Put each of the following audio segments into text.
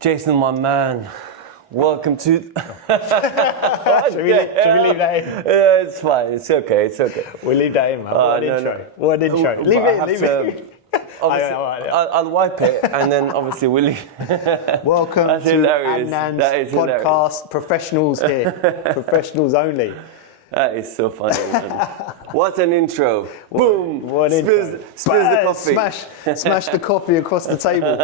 Jason, my man, welcome to... Should we leave that in? Yeah, it's fine, it's okay. We'll leave that in, man. What an intro. What an intro. Leave it. I'll wipe it and then obviously we'll leave. Welcome That's to hilarious. Adnan's podcast. Hilarious. Professionals here. Professionals only. That is so funny, man. What an intro. Boom. What an intro. Spills the coffee. Smash the coffee across the table.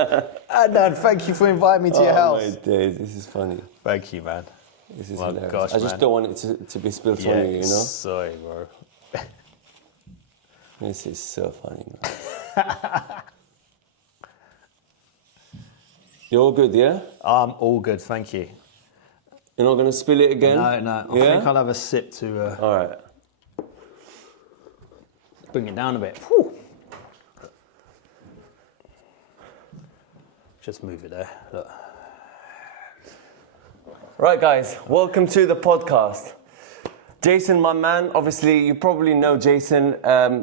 Adnan, thank you for inviting me to your house. Oh my days, this is funny. Thank you, man. This is hilarious. Gosh, I just don't want it to be spilled on you, you know? Sorry, bro. This is so funny, man. You're all good, yeah? I'm all good, thank you. You're not going to spill it again? No. I think I'll have a sip to all right. Bring it down a bit. Whew. Just move it there. Look. Right, guys, welcome to the podcast. Jason, my man, obviously you probably know Jason.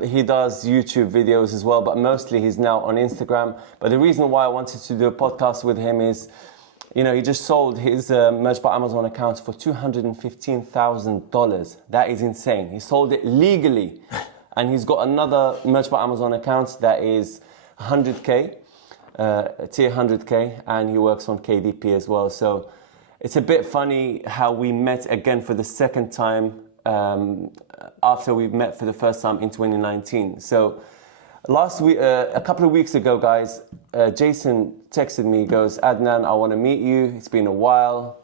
He does YouTube videos as well, but mostly he's now on Instagram. But the reason why I wanted to do a podcast with him is, you know, he just sold his Merch by Amazon account for $215,000. That is insane. He sold it legally. And he's got another Merch by Amazon account that is 100K, tier 100K, and he works on KDP as well. So it's a bit funny how we met again for the second time after we met for the first time in 2019. So last week, a couple of weeks ago, guys, Jason texted me, he goes, Adnan, I want to meet you. It's been a while.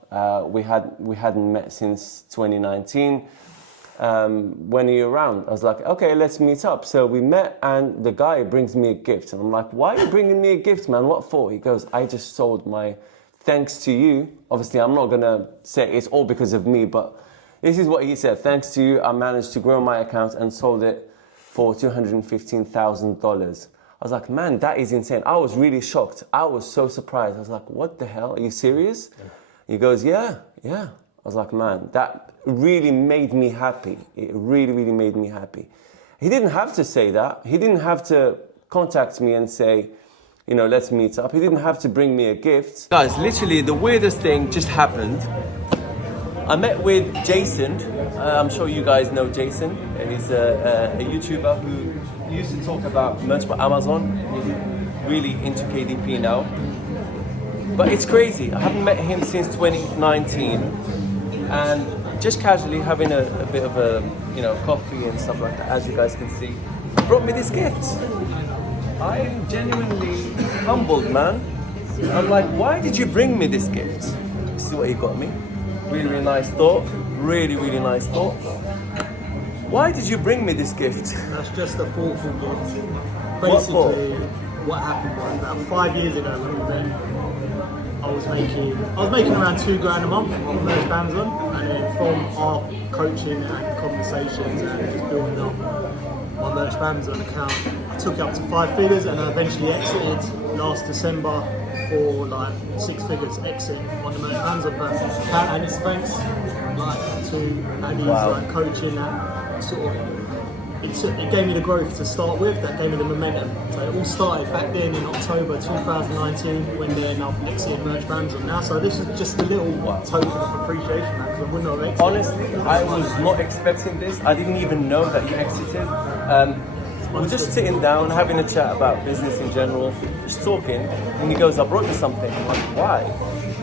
We hadn't met since 2019. When are you around? I was like, okay, let's meet up. So we met and the guy brings me a gift. And I'm like, why are you bringing me a gift, man? What for? He goes, I just sold my thanks to you. Obviously, I'm not going to say it's all because of me, but this is what he said. Thanks to you, I managed to grow my account and sold it for $215,000. I was like, man, that is insane. I was really shocked. I was so surprised. I was like, what the hell? Are you serious? Yeah. He goes, yeah. I was like, man, that really made me happy. It really, really made me happy. He didn't have to say that. He didn't have to contact me and say, you know, let's meet up. He didn't have to bring me a gift. Guys, literally the weirdest thing just happened. I met with Jason. I'm sure you guys know Jason. He's a YouTuber who used to talk about Merch by Amazon. He's really into KDP now. But it's crazy. I haven't met him since 2019. And just casually having a bit of a, you know, coffee and stuff like that, as you guys can see, he brought me this gift. I am genuinely humbled, man. I'm like, why did you bring me this gift? This is what he got me. Really, really nice thought. Really, really nice thought. Why did you bring me this gift? That's just a thoughtful gift. Basically, what happened was about 5 years ago when we met, I was making around $2,000 a month on Merch by Amazon, and then from our coaching and conversations and just building up my Merch by Amazon account, I took it up to 5 figures, and I eventually exited last December for like 6 figures exit on the Merch by Amazon platform. And it's thanks to Addie's coaching that sort of it gave me the growth to start with, that gave me the momentum. So it all started back then in October 2019 when then I've exited Merch by Amazon now. So this is just a little token of appreciation because I wouldn't have exited. Honestly, I was not expecting this. I didn't even know that you exited. We were just sitting down, having a chat about business in general, just talking, and he goes, I brought you something. I'm like, why?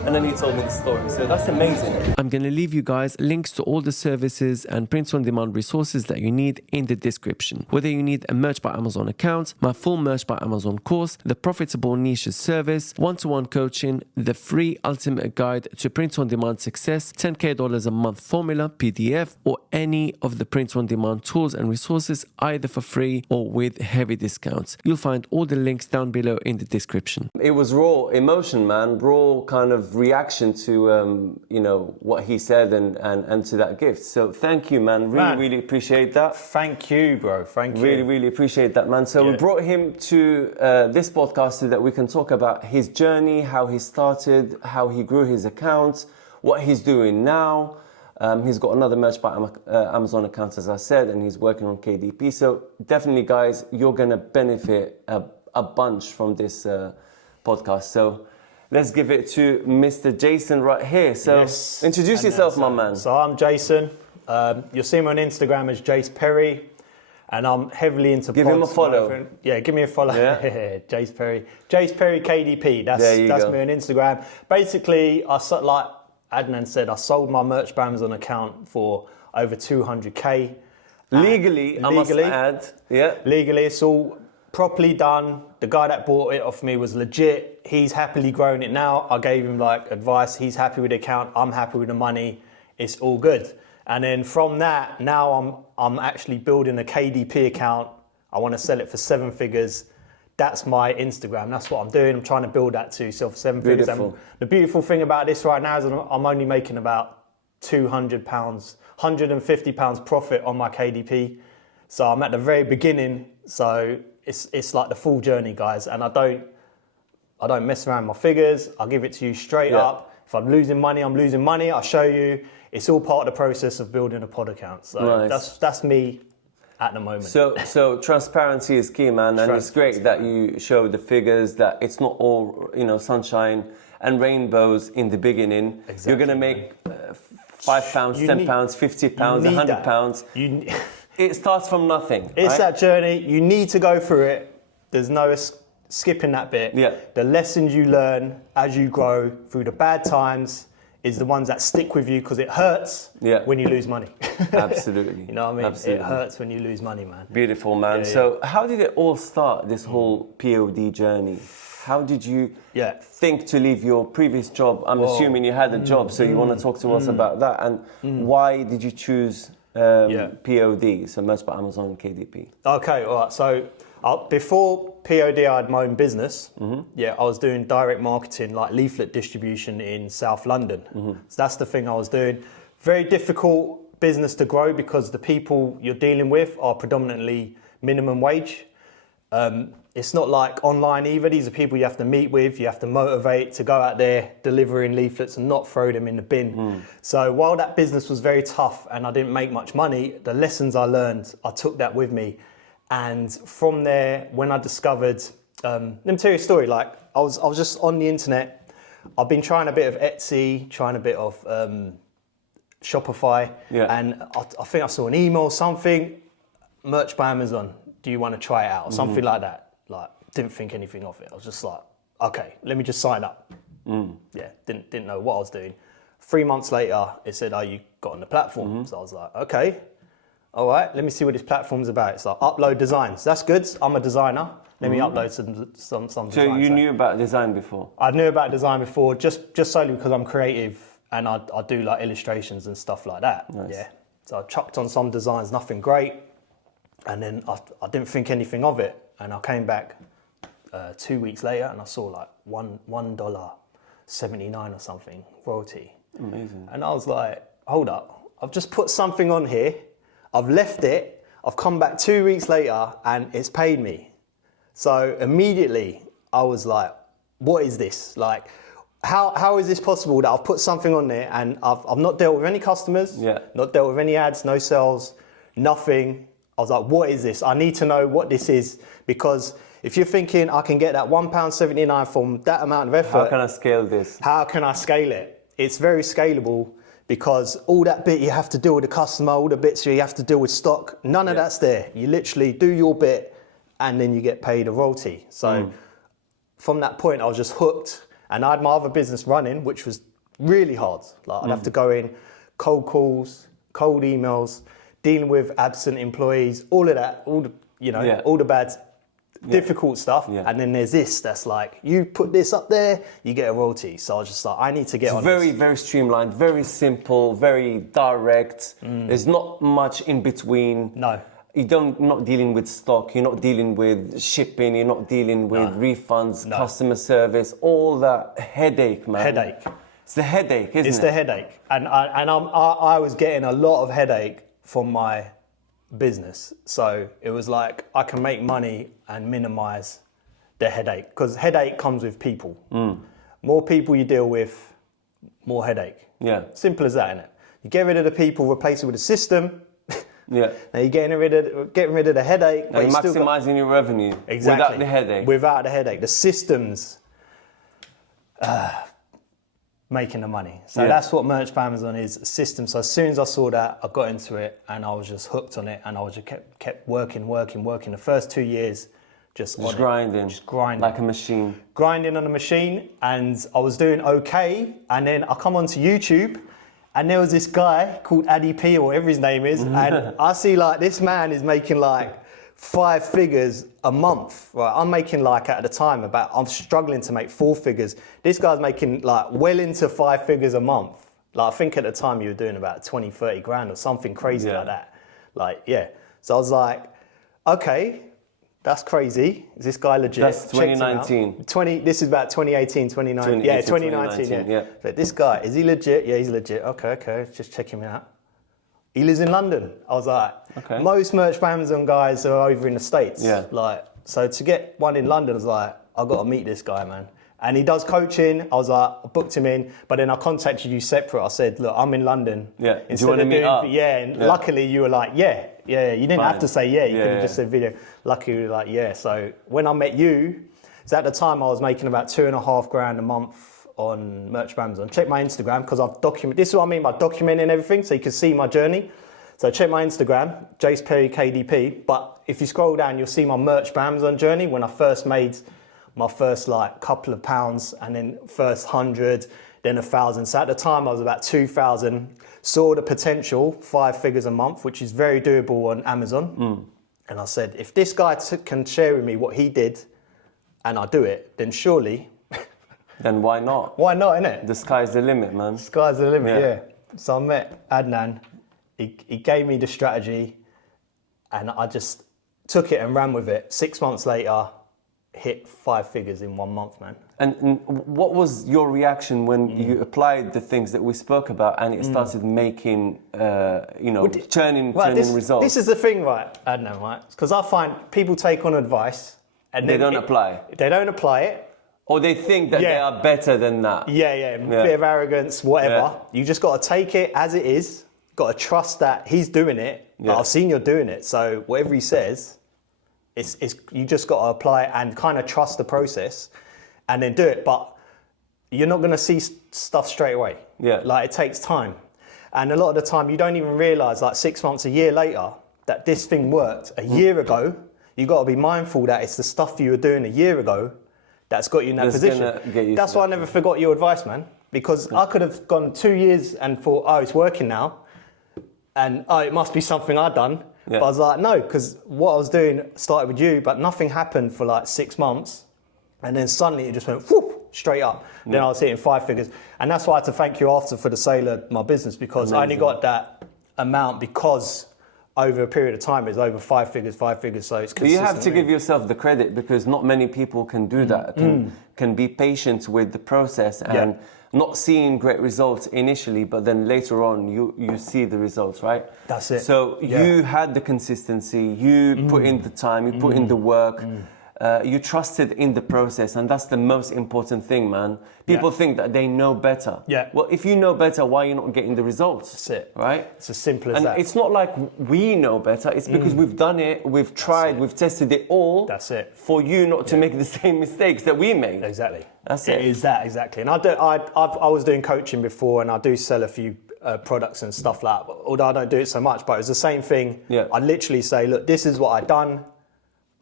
And then he told me the story. So that's amazing. I'm going to leave you guys links to all the services and print-on-demand resources that you need in the description. Whether you need a Merch by Amazon account, my full Merch by Amazon course, the Profitable Niches service, one-to-one coaching, the free ultimate guide to print-on-demand success, $10K a month formula, PDF, or any of the print-on-demand tools and resources, either for free or with heavy discounts. You'll find all the links down below in the description. It was raw emotion, man. Raw kind of reaction to you know, what he said and to that gift. So thank you, man. Really appreciate that. Thank you, bro. Thank you. Really appreciate that, man. So we brought him to this podcast so that we can talk about his journey, how he started, how he grew his account, what he's doing now. He's got another Merch by Amazon account, as I said, and he's working on KDP. So definitely, guys, you're going to benefit a bunch from this podcast. So let's give it to Mr. Jason right here. So Yes. introduce And yourself, then, my man. So I'm Jason. You'll see me on Instagram as Jace Perry. And I'm heavily into Give him a pods, follow. Yeah, give me a follow. Yeah. Jace Perry. Jace Perry KDP. That's There you go. me on Instagram. Basically, like Adnan said, I sold my merch by Amazon account for over 200k. Legally, I must add. Yeah. Legally, it's all properly done. The guy that bought it off me was legit. He's happily grown it now. I gave him like advice. He's happy with the account. I'm happy with the money. It's all good. And then from that, now I'm actually building a KDP account. I want to sell it for 7 figures. That's my Instagram. That's what I'm doing. I'm trying to build that to sell for 7 figures. And the beautiful thing about this right now is I'm only making about £200, £150 profit on my KDP. So I'm at the very beginning. So it's like the full journey, guys. And I don't mess around with my figures. I'll give it to you straight up. If I'm losing money, I'm losing money. I'll show you. It's all part of the process of building a pod account. So nice. that's me at the moment. So transparency is key, man, and it's great that you show the figures, that it's not all sunshine and rainbows in the beginning. Exactly, you're gonna make £5, £10, £50, £100. It starts from nothing. It's that journey. You need to go through it. There's no skipping that bit. Yeah. The lessons you learn as you grow through the bad times is the ones that stick with you, because it hurts when you lose money. Absolutely. You know what I mean? Absolutely. It hurts when you lose money, man. Beautiful, man. So how did it all start, this whole POD journey? How did you think to leave your previous job? I'm assuming you had a job, so you want to talk to us about that. And why did you choose POD, so Merch by Amazon KDP? Okay, all right. So before POD, I had my own business. I was doing direct marketing, like leaflet distribution in South London. So that's the thing I was doing. Very difficult business to grow because the people you're dealing with are predominantly minimum wage. It's not like online either. These are people you have to meet with, you have to motivate to go out there delivering leaflets and not throw them in the bin. So while that business was very tough and I didn't make much money, the lessons I learned, I took that with me. And from there, when I discovered, let me tell you a story. Like I was just on the internet. I've been trying a bit of Etsy, trying a bit of Shopify, and I think I saw an email, something, merch by Amazon. Do you want to try it out? Or something like that. Like, didn't think anything of it. I was just like, okay, let me just sign up. Yeah, didn't know what I was doing. 3 months later, it said, oh, you got on the platform. So I was like, okay. All right, let me see what this platform's about. It's like upload designs. That's good. I'm a designer. Let me upload some designs. So you knew about design before? I knew about design before, just solely because I'm creative and I do like illustrations and stuff like that. Nice. Yeah. So I chucked on some designs, nothing great, and then I didn't think anything of it. And I came back 2 weeks later and I saw like $1.79 or something royalty. Amazing. And I was like, hold up, I've just put something on here. I've left it, I've come back 2 weeks later and it's paid me. So immediately I was like, what is this? Like, how is this possible that I've put something on there and I've not dealt with any customers, not dealt with any ads, no sales, nothing. I was like, what is this? I need to know what this is, because if you're thinking I can get that £1.79 from that amount of effort. How can I scale this? How can I scale it? It's very scalable. Because all that bit you have to deal with the customer, all the bits you have to deal with stock, none of that's there. You literally do your bit and then you get paid a royalty. So from that point, I was just hooked, and I had my other business running, which was really hard. Like I'd have to go in, cold calls, cold emails, dealing with absent employees, all of that, all the all the bad, difficult stuff. And then there's this that's like, you put this up there, you get a royalty. So I was just like, I need to get on very, this. very streamlined, very simple, very direct. There's not much in between. No. Not dealing with stock, you're not dealing with shipping, you're not dealing with refunds, customer service, all that headache, man. Headache. It's the headache, isn't it? It's the headache. And I was getting a lot of headache from my business. So it was like, I can make money and minimize the headache, because headache comes with people. More people you deal with, more headache. Yeah. Simple as that, innit? You get rid of the people, replace it with a system. Yeah. Now you're getting rid of the headache. But you're maximising your revenue without the headache. Without the headache. The systems Making the money. So that's what merch by Amazon is, a system. So as soon as I saw that, I got into it and I was just hooked on it, and I was just kept working. The first 2 years, just grinding. Just grinding. Like a machine. Grinding on a machine, and I was doing okay. And then I come onto YouTube, and there was this guy called Addie or whatever his name is, and I see like this man is making like 5 figures a month, right? I'm making like at the time I'm struggling to make 4 figures. This guy's making like well into 5 figures a month. Like I think at the time you were doing about 20, 30 grand or something crazy like that. Like, yeah. So I was like, okay, that's crazy. Is this guy legit? That's 2019. This is about 2018, 2019. Yeah, 2019, yeah. But this guy, is he legit? Yeah, he's legit. Okay, just check him out. He lives in London. I was like, okay. Most merch by Amazon guys are over in the States. Yeah. Like, so to get one in London, I was like, I've got to meet this guy, man. And he does coaching. I was like, I booked him in, but then I contacted you separate. I said, look, I'm in London. Yeah. Do you want to meet up? Yeah. And luckily you were like, yeah. You didn't have to say yeah. You could have just said video. Luckily you were like, yeah. So when I met you, so at the time I was making about 2.5 grand a month on merch by Amazon. Check my Instagram because I've documented. This is what I mean by documenting everything, so you can see my journey. So check my Instagram, Jace Perry KDP. But if you scroll down, you'll see my merch by Amazon journey when I first made my first like couple of pounds, and then first 100, then 1,000. So at the time I was about 2,000. Saw the potential 5 figures a month, which is very doable on Amazon. And I said, if this guy can share with me what he did, and I do it, then surely. Then why not? Why not, innit? The sky's the limit, man. Sky's the limit, yeah. So I met Adnan. He gave me the strategy, and I just took it and ran with it. 6 months later, hit 5 figures in 1 month, man. And what was your reaction when you applied the things that we spoke about and it started making, turning results? This is the thing, right, Adnan, right? Because I find people take on advice and they don't apply. They don't apply it. Or they think that they are better than that. Yeah. Bit of arrogance, whatever. Yeah. You just got to take it as it is. Got to trust that he's doing it. But I've seen you're doing it. So whatever he says, it's you just got to apply it and kind of trust the process and then do it. But you're not going to see stuff straight away. Yeah. Like it takes time. And a lot of the time you don't even realize like 6 months, a year later, that this thing worked a year ago. You got to be mindful that it's the stuff you were doing a year ago that's got you in that position. That's why I never forgot your advice, man. Because I could have gone 2 years and thought, oh, it's working now. And oh, it must be something I've done. Yeah. But I was like, no, because what I was doing started with you, but nothing happened for like 6 months. And then suddenly it just went whoop, straight up. Yeah. Then I was hitting 5 figures. And that's why I had to thank you after for the sale of my business, because I only got that amount because over a period of time, it's over 5 figures, so it's consistent. You have to give yourself the credit because not many people can do that, can be patient with the process and not seeing great results initially, but then later on you see the results, right? That's it. So you had the consistency, you put in the time, you put in the work, you trusted in the process, and that's the most important thing, man. People think that they know better. Yeah. Well, if you know better, why are you not getting the results? That's it. Right? It's as simple as that. And it's not like we know better, it's because we've done it, we've tried, we've tested it all. That's it. For you not to make the same mistakes that we made. Exactly. That's it. It is that, exactly. And I was doing coaching before, and I do sell a few products and stuff like that, although I don't do it so much, but it was the same thing. Yeah. I'd literally say, look, this is what I've done.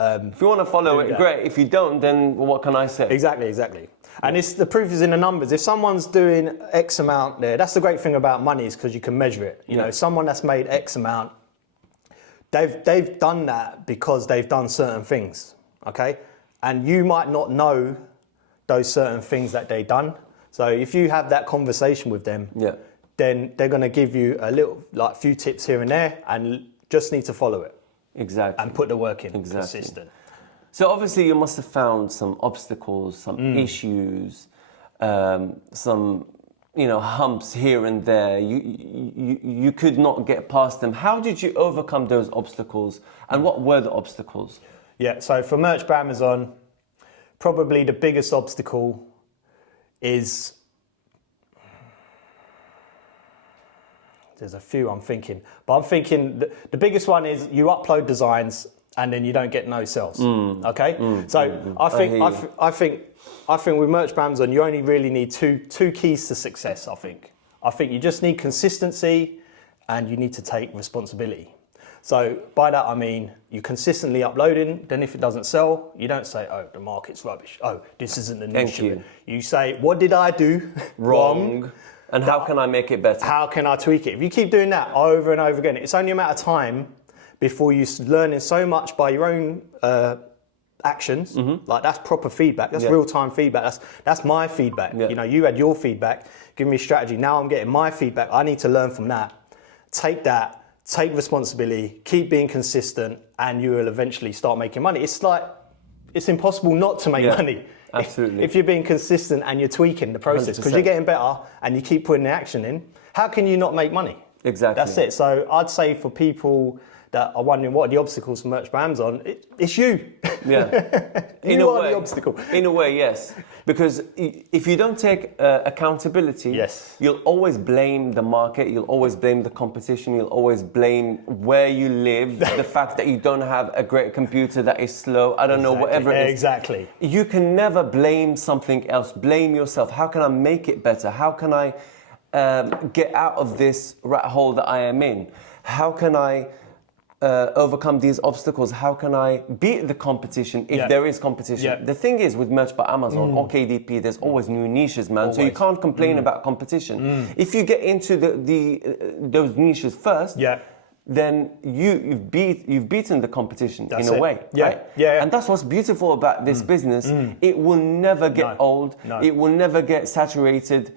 If you want to follow it, great. If you don't, then what can I say? Exactly. And the proof is in the numbers. If someone's doing X amount there, that's the great thing about money, is because you can measure it. You know, someone that's made X amount, they've done that because they've done certain things, okay? And you might not know those certain things that they've done. So if you have that conversation with them, then they're going to give you a little, like, few tips here and there, and just need to follow it. Exactly. And put the work in. Consistent. So obviously you must have found some obstacles, some issues, some humps here and there. You could not get past them. How did you overcome those obstacles, and what were the obstacles? Yeah, so for merch by Amazon, probably the biggest obstacle is, there's a few I'm thinking, but I'm thinking the biggest one is you upload designs and then you don't get no sales. Okay, so I think with merch by Amazon, you only really need two keys to success. I think you just need consistency, and you need to take responsibility. So by that I mean you're consistently uploading. Then if it doesn't sell, you don't say, "Oh, the market's rubbish. Oh, this isn't the niche." You say, "What did I do wrong? And how can I make it better? How can I tweak it?" If you keep doing that over and over again, it's only a matter of time before you're learning so much by your own actions. Like that's proper feedback. That's real-time feedback. That's my feedback. Yeah. You know, you had your feedback, give me strategy. Now I'm getting my feedback. I need to learn from that. Take that. Take responsibility, keep being consistent, and you will eventually start making money. It's impossible not to make money. Absolutely. If you're being consistent and you're tweaking the process, because you're getting better and you keep putting the action in, how can you not make money? Exactly. That's it. So I'd say for people that are wondering what are the obstacles for merch by Amazon, it's you. Yeah. You are the obstacle. In a way, yes. Because if you don't take accountability, you'll always blame the market, you'll always blame the competition, you'll always blame where you live, the fact that you don't have a great computer that is slow, I don't know, whatever it is. Exactly. You can never blame something else. Blame yourself. How can I make it better? How can I get out of this rat hole that I am in? How can I overcome these obstacles? How can I beat the competition if there is competition? The thing is with merch by Amazon or KDP, there's always new niches, man. So you can't complain about competition. If you get into those niches first, then you've beaten the competition in a way, right? And that's what's beautiful about this business. It will never get old. It will never get saturated.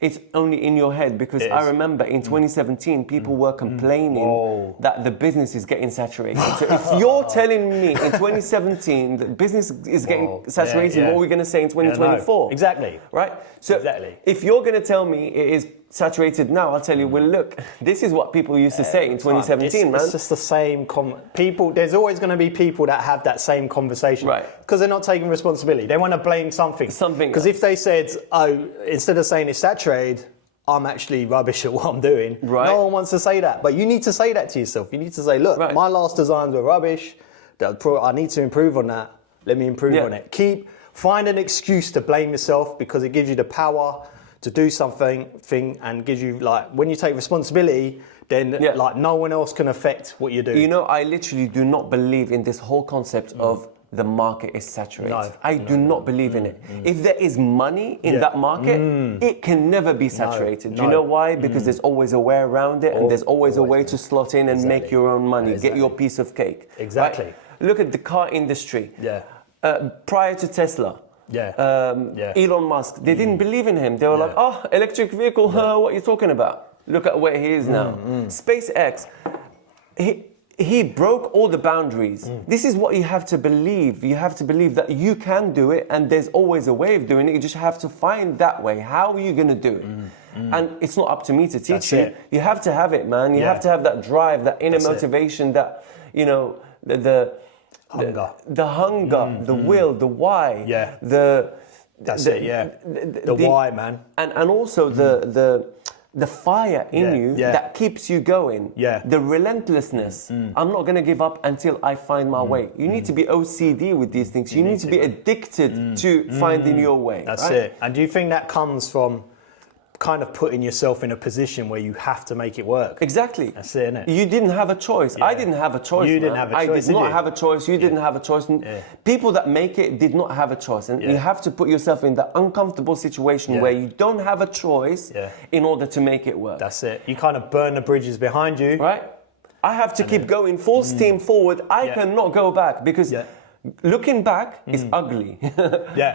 It's only in your head, because I remember in 2017, people were complaining that the business is getting saturated. So if you're telling me in 2017 that business is getting saturated, what are we going to say in 2024? Exactly. Right? So if you're going to tell me it is saturated now, I'll tell you, well, look, this is what people used to say in 2017, man. It's just the same people. There's always going to be people that have that same conversation, right? Because they're not taking responsibility. They want to blame something. Because if they said, "Oh, instead of saying it's saturated, I'm actually rubbish at what I'm doing," no one wants to say that. But you need to say that to yourself. You need to say, "Look, my last designs were rubbish. I need to improve on that. Let me improve on it." Find an excuse to blame yourself, because it gives you the power to do something and gives you, like, when you take responsibility, then like no one else can affect what you do. You know, I literally do not believe in this whole concept of the market is saturated. I do not believe in it. If there is money in that market, it can never be saturated. Do you know why? Because there's always a way around it, and there's always a way to slot in and make your own money, get your piece of cake. Exactly. Right? Look at the car industry. Prior to Tesla, Elon Musk, they didn't believe in him. They were like, "Oh, electric vehicle, what are you talking about? Look at where he is now." SpaceX, he broke all the boundaries. This is what you have to believe. You have to believe that you can do it, and there's always a way of doing it. You just have to find that way. How are you going to do it? And it's not up to me to teach you. You have to have it, man. You have to have that drive, that inner motivation, that, you know, the hunger, the will, the why. The why, man. And also the fire in you that keeps you going. The relentlessness. I'm not going to give up until I find my way. You need to be OCD with these things. You need to be addicted to finding your way. That's it. And do you think that comes from kind of putting yourself in a position where you have to make it work? Exactly. That's it, innit? You didn't have a choice. I didn't have a choice. You didn't have a choice. I did not have a choice. You didn't have a choice. People that make it did not have a choice. And you have to put yourself in that uncomfortable situation where you don't have a choice in order to make it work. That's it. You kind of burn the bridges behind you. Right? I have to keep going full steam forward. I cannot go back, because looking back is ugly.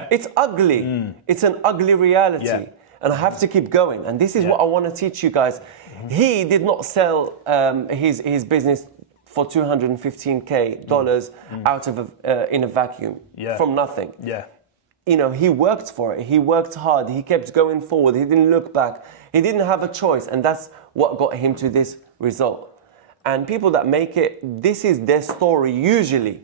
It's ugly. It's an ugly reality. And I have to keep going. And this is what I want to teach you guys. He did not sell his business for $215K out of in a vacuum from nothing. You know, he worked for it. He worked hard. He kept going forward. He didn't look back. He didn't have a choice. And that's what got him to this result. And people that make it, this is their story usually.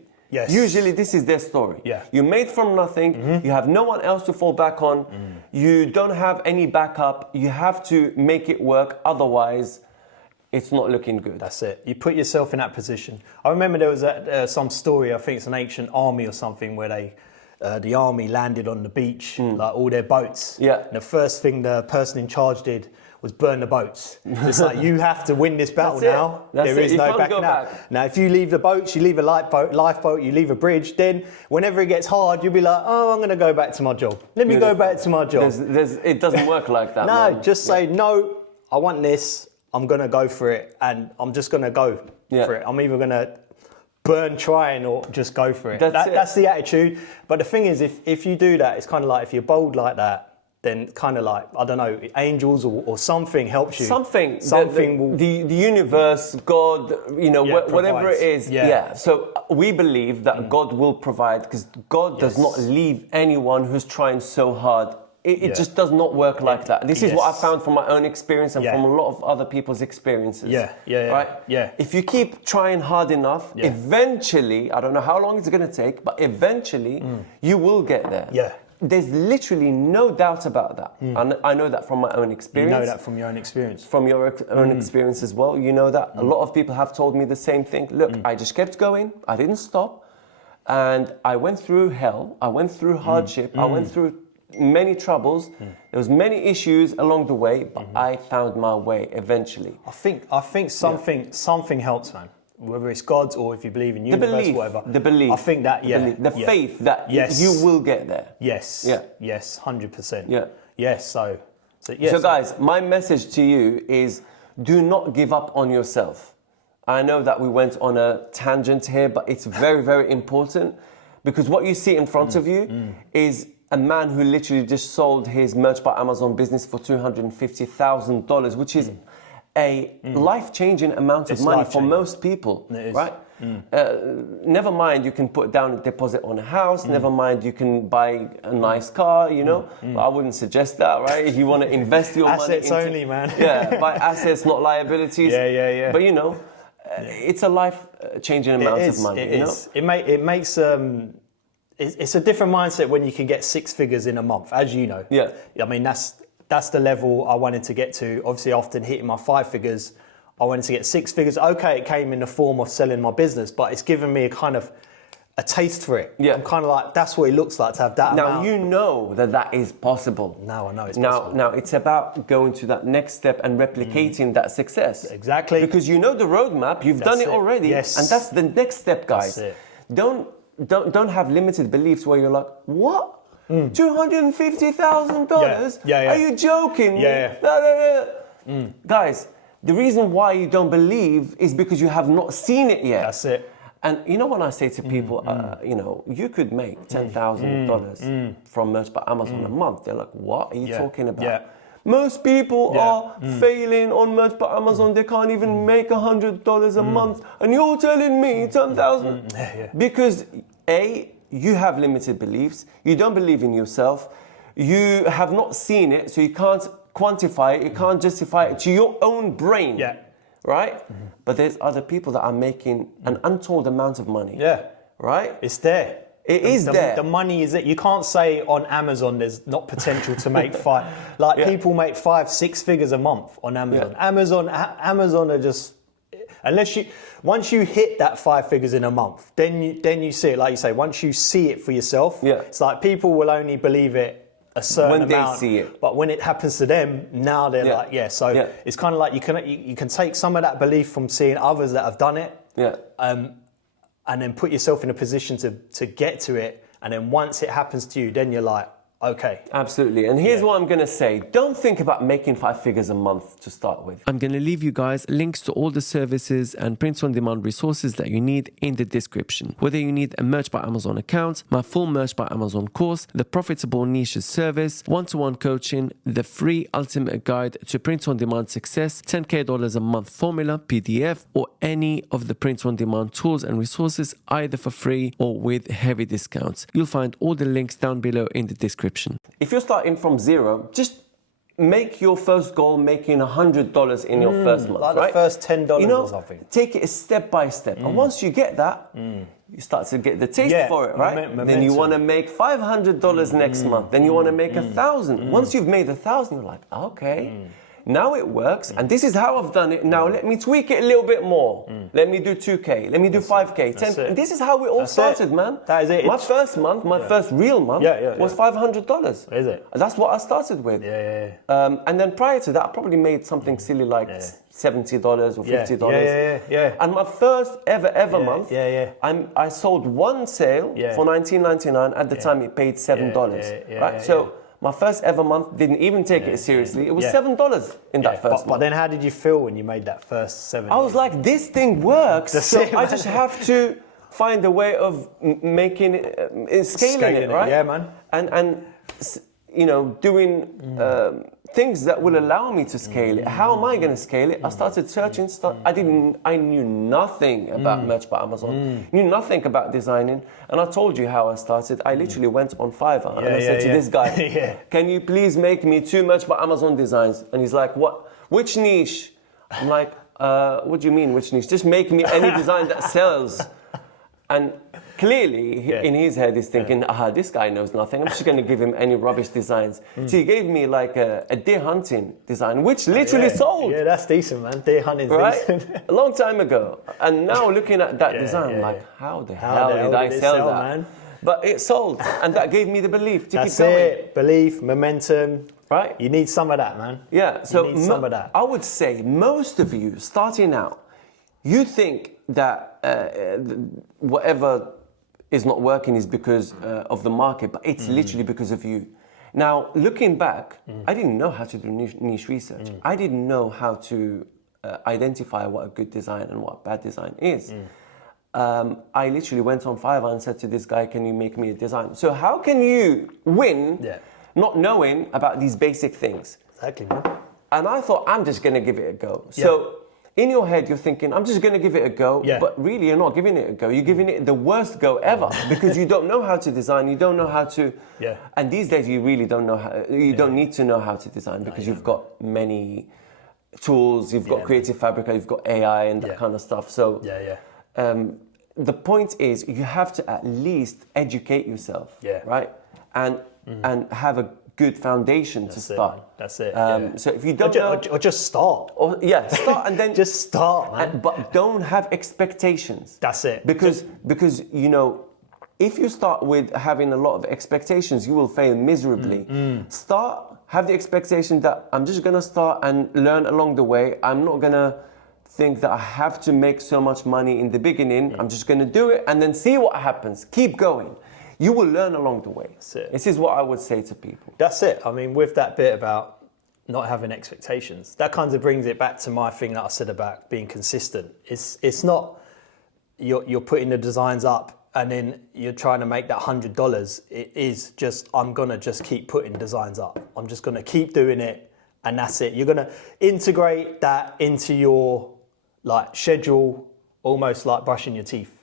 Usually this is their story. You're made from nothing. You have no one else to fall back on. You don't have any backup. You have to make it work. Otherwise, it's not looking good. That's it. You put yourself in that position. I remember there was some story, I think it's an ancient army or something, where the army landed on the beach, like all their boats. Yeah. And the first thing the person in charge did was burn the boats. It's like, you have to win this battle now. There is no backing out. Now, if you leave the boats, you leave a lifeboat, you leave a bridge, then whenever it gets hard, you'll be like, oh, I'm going to go back to my job. Let me go back to my job. It doesn't work like that. No, man. just say, no, I want this. I'm going to go for it, and I'm just going to go for it. I'm either going to burn trying or just go for it. That's the attitude. But the thing is, if you do that, it's kind of like, if you're bold like that, then kind of like, I don't know, angels or something helps you. Something will... The universe, God, whatever it is. Yeah. So we believe that God will provide, because God does not leave anyone who's trying so hard. It just does not work like that. This is what I found from my own experience and from a lot of other people's experiences. Right? Yeah. If you keep trying hard enough, eventually, I don't know how long it's going to take, but eventually you will get there. Yeah. There's literally no doubt about that. And I know that from my own experience. You know that from your own experience. From your own experience as well. You know that. A lot of people have told me the same thing. Look, I just kept going. I didn't stop. And I went through hell. I went through hardship. I went through many troubles. There was many issues along the way, but I found my way eventually. I think something helps, man. Whether it's God's or if you believe in universe, whatever. The belief. I think that, the faith that you will get there. Yes. Yeah. Yes, 100%. Yeah. Yes, so guys, my message to you is, do not give up on yourself. I know that we went on a tangent here, but it's very, very important, because what you see in front of you is a man who literally just sold his Merch by Amazon business for $250,000, which is a life-changing amount of money for most people, right? Never mind, you can put down a deposit on a house. Never mind, you can buy a nice car. But I wouldn't suggest that, right? If you want to invest your money assets only, man. Buy assets, not liabilities. Yeah. But it's a life-changing amount of money. It makes it's a different mindset when you can get 6 figures in a month, as you know. Yeah. I mean, that's the level I wanted to get to. Obviously, after hitting my 5 figures, I wanted to get 6 figures. Okay, it came in the form of selling my business, but it's given me a taste for it. Yeah. I'm kind of like, that's what it looks like to have that amount. Now you know that is possible. Now I know it's possible. Now it's about going to that next step and replicating that success. Exactly. Because you know the roadmap, you've done it already. Yes. And that's the next step, guys. That's it. Don't have limited beliefs where you're like, what? $250,000? Yeah. Are you joking? Yeah. Guys, the reason why you don't believe is because you have not seen it yet. That's it. And when I say to people, you could make $10,000 from Merch by Amazon a month. They're like, what are you talking about? Yeah. Most people are failing on Merch by Amazon. They can't even make $100 a month. And you're telling me 10,000? Because you have limited beliefs. You don't believe in yourself. You have not seen it, so you can't quantify it. You can't justify it to your own brain. Yeah. Right? But there's other people that are making an untold amount of money. Yeah. Right? It's there. It is there. The money is there. You can't say on Amazon there's not potential to make people make 5-6 figures a month on Amazon. Yeah. Amazon are just, once you hit that 5 figures in a month, then you see it. Like you say, once you see it for yourself, it's like people will only believe it a certain amount. When they see it. But when it happens to them, now they're like, So it's kind of like you can take some of that belief from seeing others that have done it. Yeah. And then put yourself in a position to get to it. And then once it happens to you, then you're like, okay. Absolutely. And here's what I'm going to say. Don't think about making 5 figures a month to start with. I'm going to leave you guys links to all the services and print-on-demand resources that you need in the description. Whether you need a Merch by Amazon account, my full Merch by Amazon course, the Profitable Niches service, one-to-one coaching, the free ultimate guide to print-on-demand success, $10K a month formula, PDF, or any of the print-on-demand tools and resources, either for free or with heavy discounts. You'll find all the links down below in the description. If you're starting from zero, just make your first goal making $100 in your first month, like right? the first $10 or something. Take it step by step. And once you get that, you start to get the taste for it, right? Then you want to make $500 next month. Then you want to make $1,000. Once you've made $1,000, you're like, okay. Now it works, and this is how I've done it. Now let me tweak it a little bit more. Let me do 2K, let me do 5K, 10. And this is how it all started, man. That is it. My first month, my first real month was $500. Is it? That's what I started with. And then prior to that, I probably made something silly like $70 or $50. And my first ever month, I sold one sale for $19.99. At the time, it paid $7. Right? So my first ever month didn't even take it seriously. It was $7 in that first month. But then how did you feel when you made that first 7? I was like, this thing works. I just have to find a way of making it, scaling it, right? Yeah, man. And you know, doing things that will allow me to scale it. How am I going to scale it? I started searching. I knew nothing about merch by Amazon. Knew nothing about designing. And I told you how I started. I literally went on Fiverr and I said to this guy, "Can you please make me 2 merch by Amazon designs?" And he's like, "What? Which niche?" I'm like, "What do you mean, which niche? Just make me any design that sells." And clearly, in his head, he's thinking, this guy knows nothing. I'm just going to give him any rubbish designs. So he gave me like a deer hunting design, which literally sold. Yeah, that's decent, man. Deer hunting's decent. A long time ago. And now looking at that design, I'm like, how the hell did I sell that? Man? But it sold. And that gave me the belief to keep going. That's it. Belief, momentum. Right? You need some of that, man. Yeah. So you need some of that. I would say most of you starting out, you think that whatever is not working is because of the market, but it's literally because of you. Now, looking back, I didn't know how to do niche research. I didn't know how to identify what a good design and what a bad design is. I literally went on Fiverr and said to this guy, "Can you make me a design?" So how can you win not knowing about these basic things? Exactly, man. And I thought, I'm just going to give it a go. So in your head, you're thinking, I'm just going to give it a go. But really, you're not giving it a go. You're giving it the worst go ever because you don't know how to design. You don't know how to. And these days, you really don't know how. You don't need to know how to design because you've got many tools. You've got Creative Fabrica. You've got AI and that kind of stuff. So the point is, you have to at least educate yourself, right? And have a good foundation to start. That's it. So if you don't know, or just start. Start and then just start, man. But don't have expectations. That's it. Because you know, if you start with having a lot of expectations, you will fail miserably. Have the expectation that I'm just gonna start and learn along the way. I'm not gonna think that I have to make so much money in the beginning. I'm just gonna do it and then see what happens. Keep going. You will learn along the way. This is what I would say to people. That's it. I mean, with that bit about not having expectations, that kind of brings it back to my thing that I said about being consistent. It's not you're putting the designs up and then you're trying to make that $100. It is just, I'm gonna just keep putting designs up. I'm just gonna keep doing it, and that's it. You're gonna integrate that into your schedule, almost like brushing your teeth.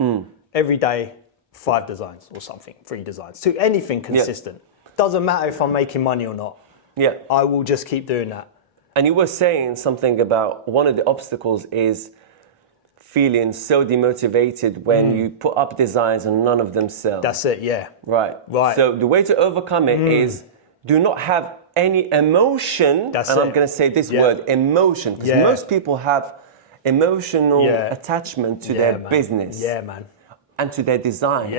Every day, 5 designs or something, 3 designs, to anything consistent. Doesn't matter if I'm making money or not. I will just keep doing that. And you were saying something about one of the obstacles is feeling so demotivated when you put up designs and none of them sell. That's it, Right. So the way to overcome it is do not have any emotion. I'm going to say this word, emotion, because most people have emotional attachment to their business. And to their design.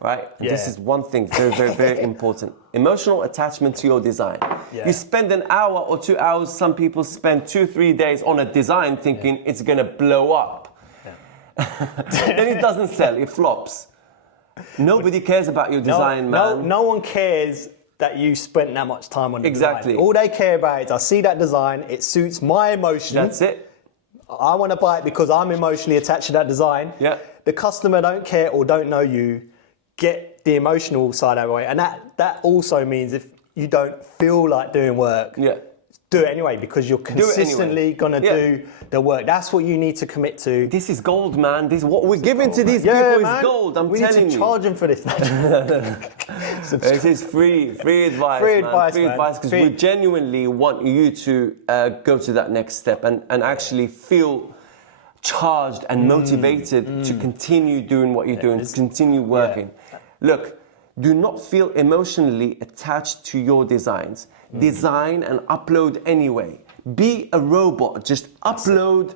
Right? And this is one thing very, very, very important. Emotional attachment to your design. You spend an hour or 2 hours, some people spend 2-3 days on a design thinking it's gonna blow up. Then it doesn't sell, it flops. Nobody cares about your design, man. No one cares that you spent that much time on the Exactly. design. All they care about is, I see that design, it suits my emotions. That's it. I want to buy it because I'm emotionally attached to that design. The customer don't care or don't know you, get the emotional side out of the way. And that also means if you don't feel like doing work, do it anyway, because you're consistently going to do the work. That's what you need to commit to. This is gold, man. This is what we're giving to these people is gold. I'm telling you. We need to charge them for this. This is free advice, Free advice, because we genuinely want you to go to that next step and actually feel charged and motivated to continue doing what you're doing, to continue working. Look, Do not feel emotionally attached to your designs. Design and upload anyway. Be a robot. Just upload.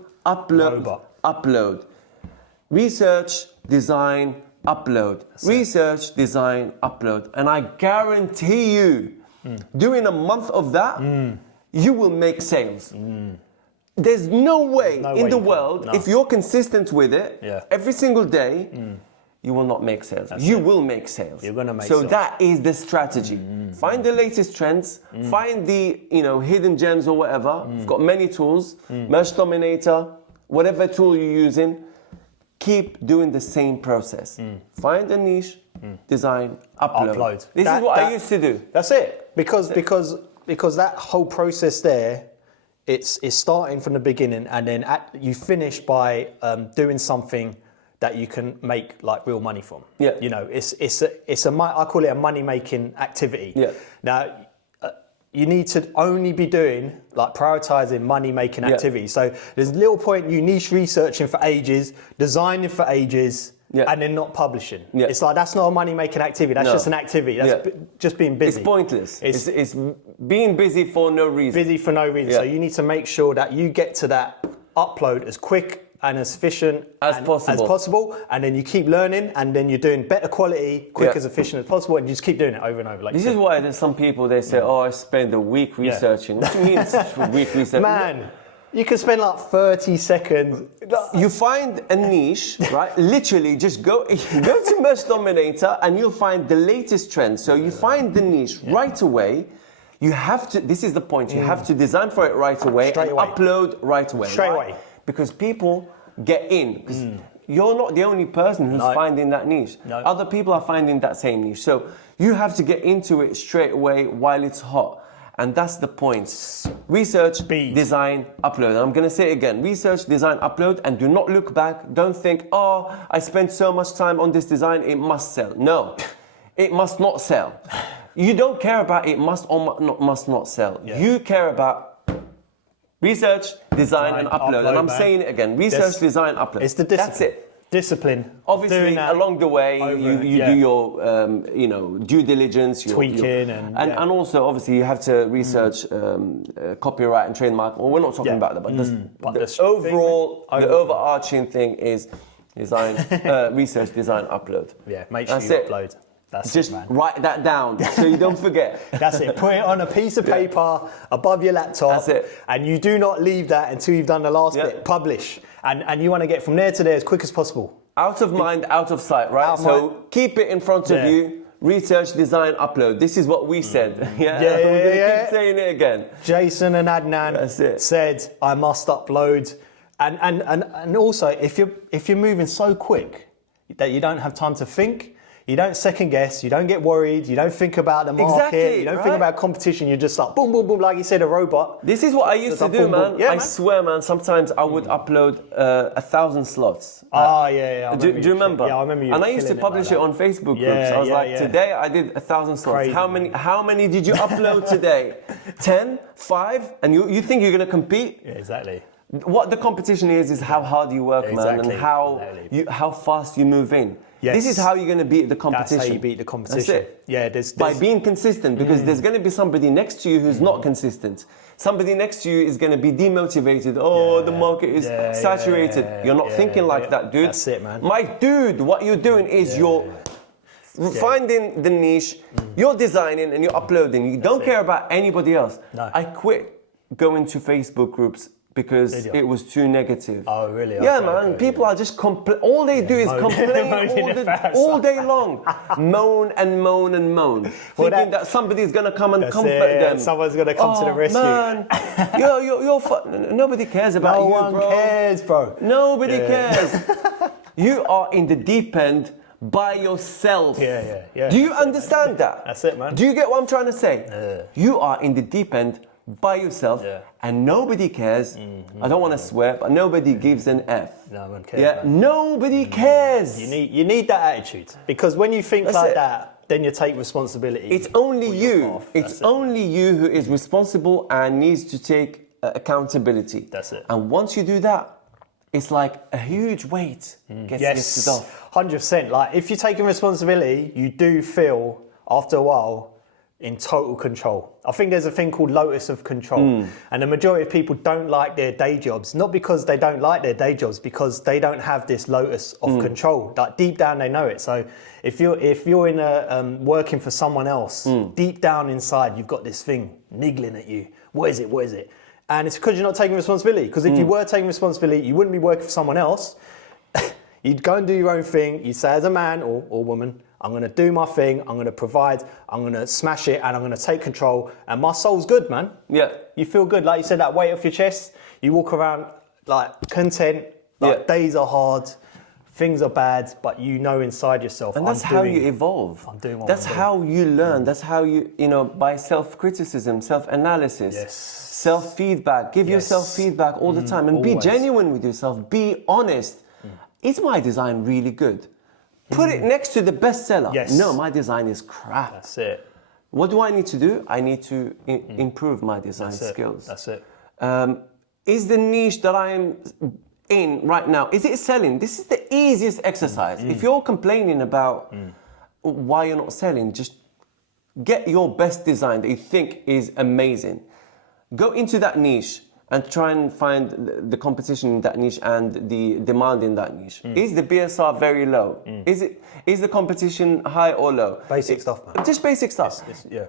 Research, design, upload. Research, design, upload. And I guarantee you, doing a month of that, you will make sales. There's no way in the world, if you're consistent with it, every single day, you will not make sales. You will make sales. You're gonna make sales. So that is the strategy. Find the latest trends, find the hidden gems or whatever. We've got many tools, Merch Dominator, whatever tool you're using, keep doing the same process. Find a niche, design, upload. This is what I used to do. That's it. Because that whole process there, it's starting from the beginning, and then you finish by doing something that you can make like real money from. Yeah. I call it a money making activity. Yeah. Now, you need to only be doing like prioritizing money making activities. So there's little point you niche researching for ages, designing for ages, and then not publishing. Yeah. It's like that's not a money making activity. That's just an activity. That's just being busy. It's pointless. It's being busy for no reason. Busy for no reason. So you need to make sure that you get to that upload as quick and as efficient as possible, and then you keep learning, and then you're doing better quality, quick as efficient as possible, and you just keep doing it over and over. Like this is why there's some people, they say, I spend a week researching. What do you mean a week researching? Man, you can spend like 30 seconds. You find a niche, right? Literally, just go to Merch Dominator, and you'll find the latest trends. So you find the niche right away. You have to. This is the point. You have to design for it right away and upload right away. Straight away. Because people get in. Because you're not the only person who's finding that niche. No. Other people are finding that same niche. So you have to get into it straight away while it's hot. And that's the point. Research, design, upload. And I'm going to say it again. Research, design, upload, and do not look back. Don't think, I spent so much time on this design, it must sell. No, it must not sell. You don't care about it must or must not sell. Yeah. You care about research, design, and upload. And I'm saying it again. Research, design, upload. It's the discipline. That's it. Discipline. Obviously, along the way, you do your due diligence, tweaking, and also obviously you have to research copyright and trademark. Well, we're not talking about that, but the overarching thing is design, research, design, upload. Yeah, make sure you upload. That's just it, man. Write that down so you don't forget. That's it. Put it on a piece of paper above your laptop. That's it. And you do not leave that until you've done the last bit. Publish. And you want to get from there to there as quick as possible. Out of mind, out of sight, right? Keep it in front of you. Research, design, upload. This is what we said. We're gonna keep saying it again. Jason and Adnan said, I must upload. And also, if you're moving so quick that you don't have time to think, you don't second guess, you don't get worried, you don't think about the market, you don't think about competition, you're just like boom, boom, boom, like you said, a robot. This is what I used to do, man. I swear, man, sometimes I would upload 1,000 slots. Do you remember? Yeah, I remember you. And I used to publish it on Facebook groups. I was like, today I did 1,000 slots. Crazy, how many did you upload today? 10? 5? And you think you're going to compete? Yeah, exactly. What the competition is how hard you work, man, and how fast you move in. Yes. This is how you're going to beat the competition. That's how you beat the competition. That's it. Yeah, by being consistent, because there's going to be somebody next to you who's not consistent. Somebody next to you is going to be demotivated. The market is saturated. You're not thinking like that, dude. That's it, man. My dude, what you're doing is you're finding the niche, you're designing and you're uploading. You don't care about anybody else. No. I quit going to Facebook groups because it was too negative. Oh, really? Yeah, man. People are just all they do is complain all day long. Moan and moan and moan. Thinking that somebody's going to come and comfort them. Someone's going to come to the rescue. Man, nobody cares about you, bro. No one cares, bro. Nobody cares. You are in the deep end by yourself. Yeah. Do you understand that? That's it, man. Do you get what I'm trying to say? You are in the deep end by yourself, and nobody cares. I don't want to swear, but nobody gives an F. No one cares. Nobody cares. You need that attitude, because when you think that, then you take responsibility. It's only you. It's only you who is responsible and needs to take accountability. That's it. And once you do that, it's like a huge weight gets lifted off. 100%. Like if you're taking responsibility, you do feel after a while in total control. I think there's a thing called locus of control, and the majority of people don't like their day jobs, not because they don't like their day jobs, because they don't have this locus of control. Like deep down, they know it. So if you're in a working for someone else, deep down inside, you've got this thing niggling at you. What is it? What is it? And it's because you're not taking responsibility. Because if you were taking responsibility, you wouldn't be working for someone else. You'd go and do your own thing. You'd say, as a man or woman, I'm going to do my thing. I'm going to provide. I'm going to smash it, and I'm going to take control. And my soul's good, man. Yeah. You feel good, like you said, that weight off your chest. You walk around like content. Like days are hard, things are bad, but you know inside yourself. And that's how you evolve. I'm doing what That's I'm doing. how you learn. That's how you by self-criticism, self-analysis. Yes. Self-feedback. Give yourself feedback all the time and always. be genuine with yourself. Be honest. Is my design really good? Put it next to the bestseller. Yes. No, my design is crap. That's it. What do I need to do? I need to improve my design skills. That's it. Is the niche that I'm in right now, is it selling? This is the easiest exercise. If you're complaining about why you're not selling, just get your best design that you think is amazing. Go into that niche and try and find the competition in that niche and the demand in that niche. Is the BSR very low? Is the competition high or low? Basic stuff, man. Just basic stuff. Yeah.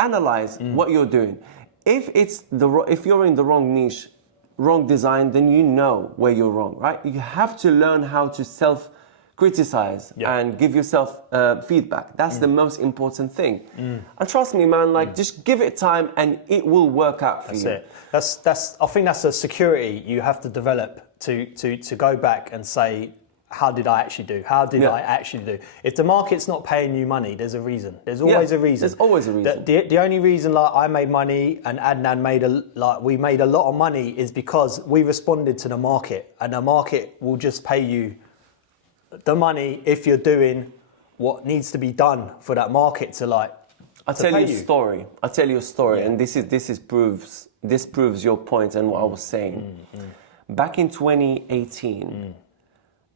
Analyze what you're doing. If you're in the wrong niche, wrong design, then you know where you're wrong, right? You have to learn how to self-criticize and give yourself feedback. That's the most important thing. And trust me, man, like just give it time and it will work out for you. That's it. I think that's a security you have to develop to go back and say, how did I actually do? How did I actually do? If the market's not paying you money, there's a reason. There's always a reason. There's always a reason. The only reason like I made money and Adnan we made a lot of money is because we responded to the market, and the market will just pay you the money if you're doing what needs to be done for that market to like. I'll tell you a story. I'll tell you a story, and this proves your point and what I was saying. Back in 2018.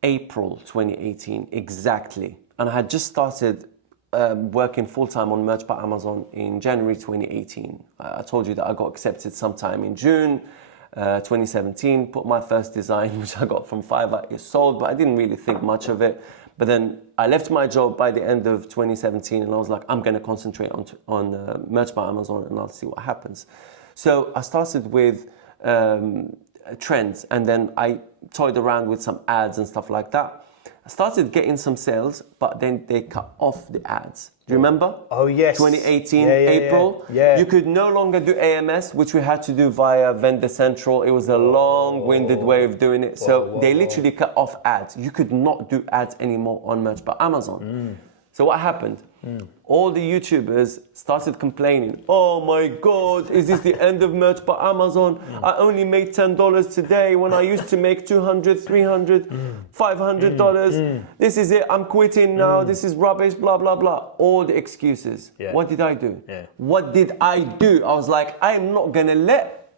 April 2018, exactly. And I had just started working full-time on Merch by Amazon in January 2018. I told you that I got accepted sometime in June 2017, put my first design, which I got from Fiverr, it sold, but I didn't really think much of it. But then I left my job by the end of 2017, and I was like, I'm going to concentrate on Merch by Amazon, and I'll see what happens. So I started with trends, and then I toyed around with some ads and stuff like that. I started getting some sales, but then they cut off the ads. Do you remember? Oh yes. 2018 April. Yeah. You could no longer do AMS, which we had to do via Vendor Central. It was a long-winded way of doing it. So they literally cut off ads. You could not do ads anymore on Merch by Amazon. So what happened? All the YouTubers started complaining, oh my God, is this the end of Merch by Amazon? I only made $10 today when I used to make $200, $300, $500. This is it, I'm quitting now, this is rubbish, blah, blah, blah. All the excuses. Yeah. What did I do? Yeah. What did I do? I was like, I am not gonna let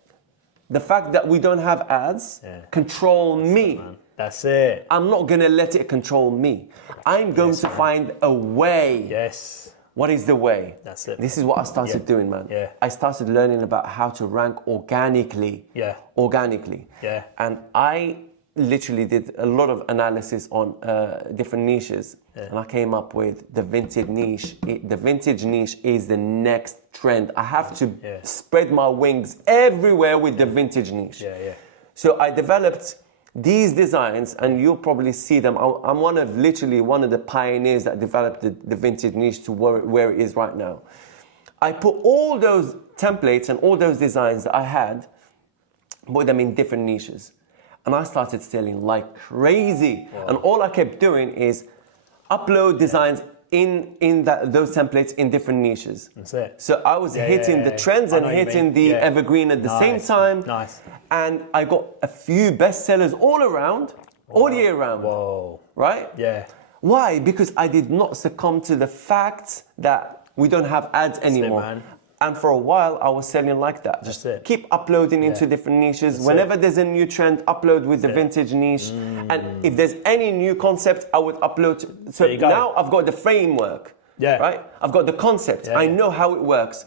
the fact that we don't have ads control me. That's it. I'm not gonna let it control me. I'm going to find a way. Yes. What is the way? That's it. This is what I started doing, man. Yeah. I started learning about how to rank organically. Yeah. Organically. Yeah. And I literally did a lot of analysis on different niches. Yeah. And I came up with the vintage niche. The vintage niche is the next trend. I have to spread my wings everywhere with the vintage niche. Yeah. So I developed these designs, and you'll probably see them. I'm one of the pioneers that developed the vintage niche to where it is right now. I put all those templates and all those designs that I had, put them in different niches. And I started selling like crazy. Wow. And all I kept doing is upload designs in those templates in different niches. That's it. So I was hitting the trends and hitting the evergreen at the same time. Nice. And I got a few bestsellers all around, all year round. Whoa. Right? Yeah. Why? Because I did not succumb to the fact that we don't have ads anymore. Man. And for a while, I was selling like that. Just keep uploading into different niches. Whenever there's a new trend, upload with the vintage niche. And if there's any new concept, I would upload. So now I've got the framework. Yeah. Right? I've got the concept. I know how it works.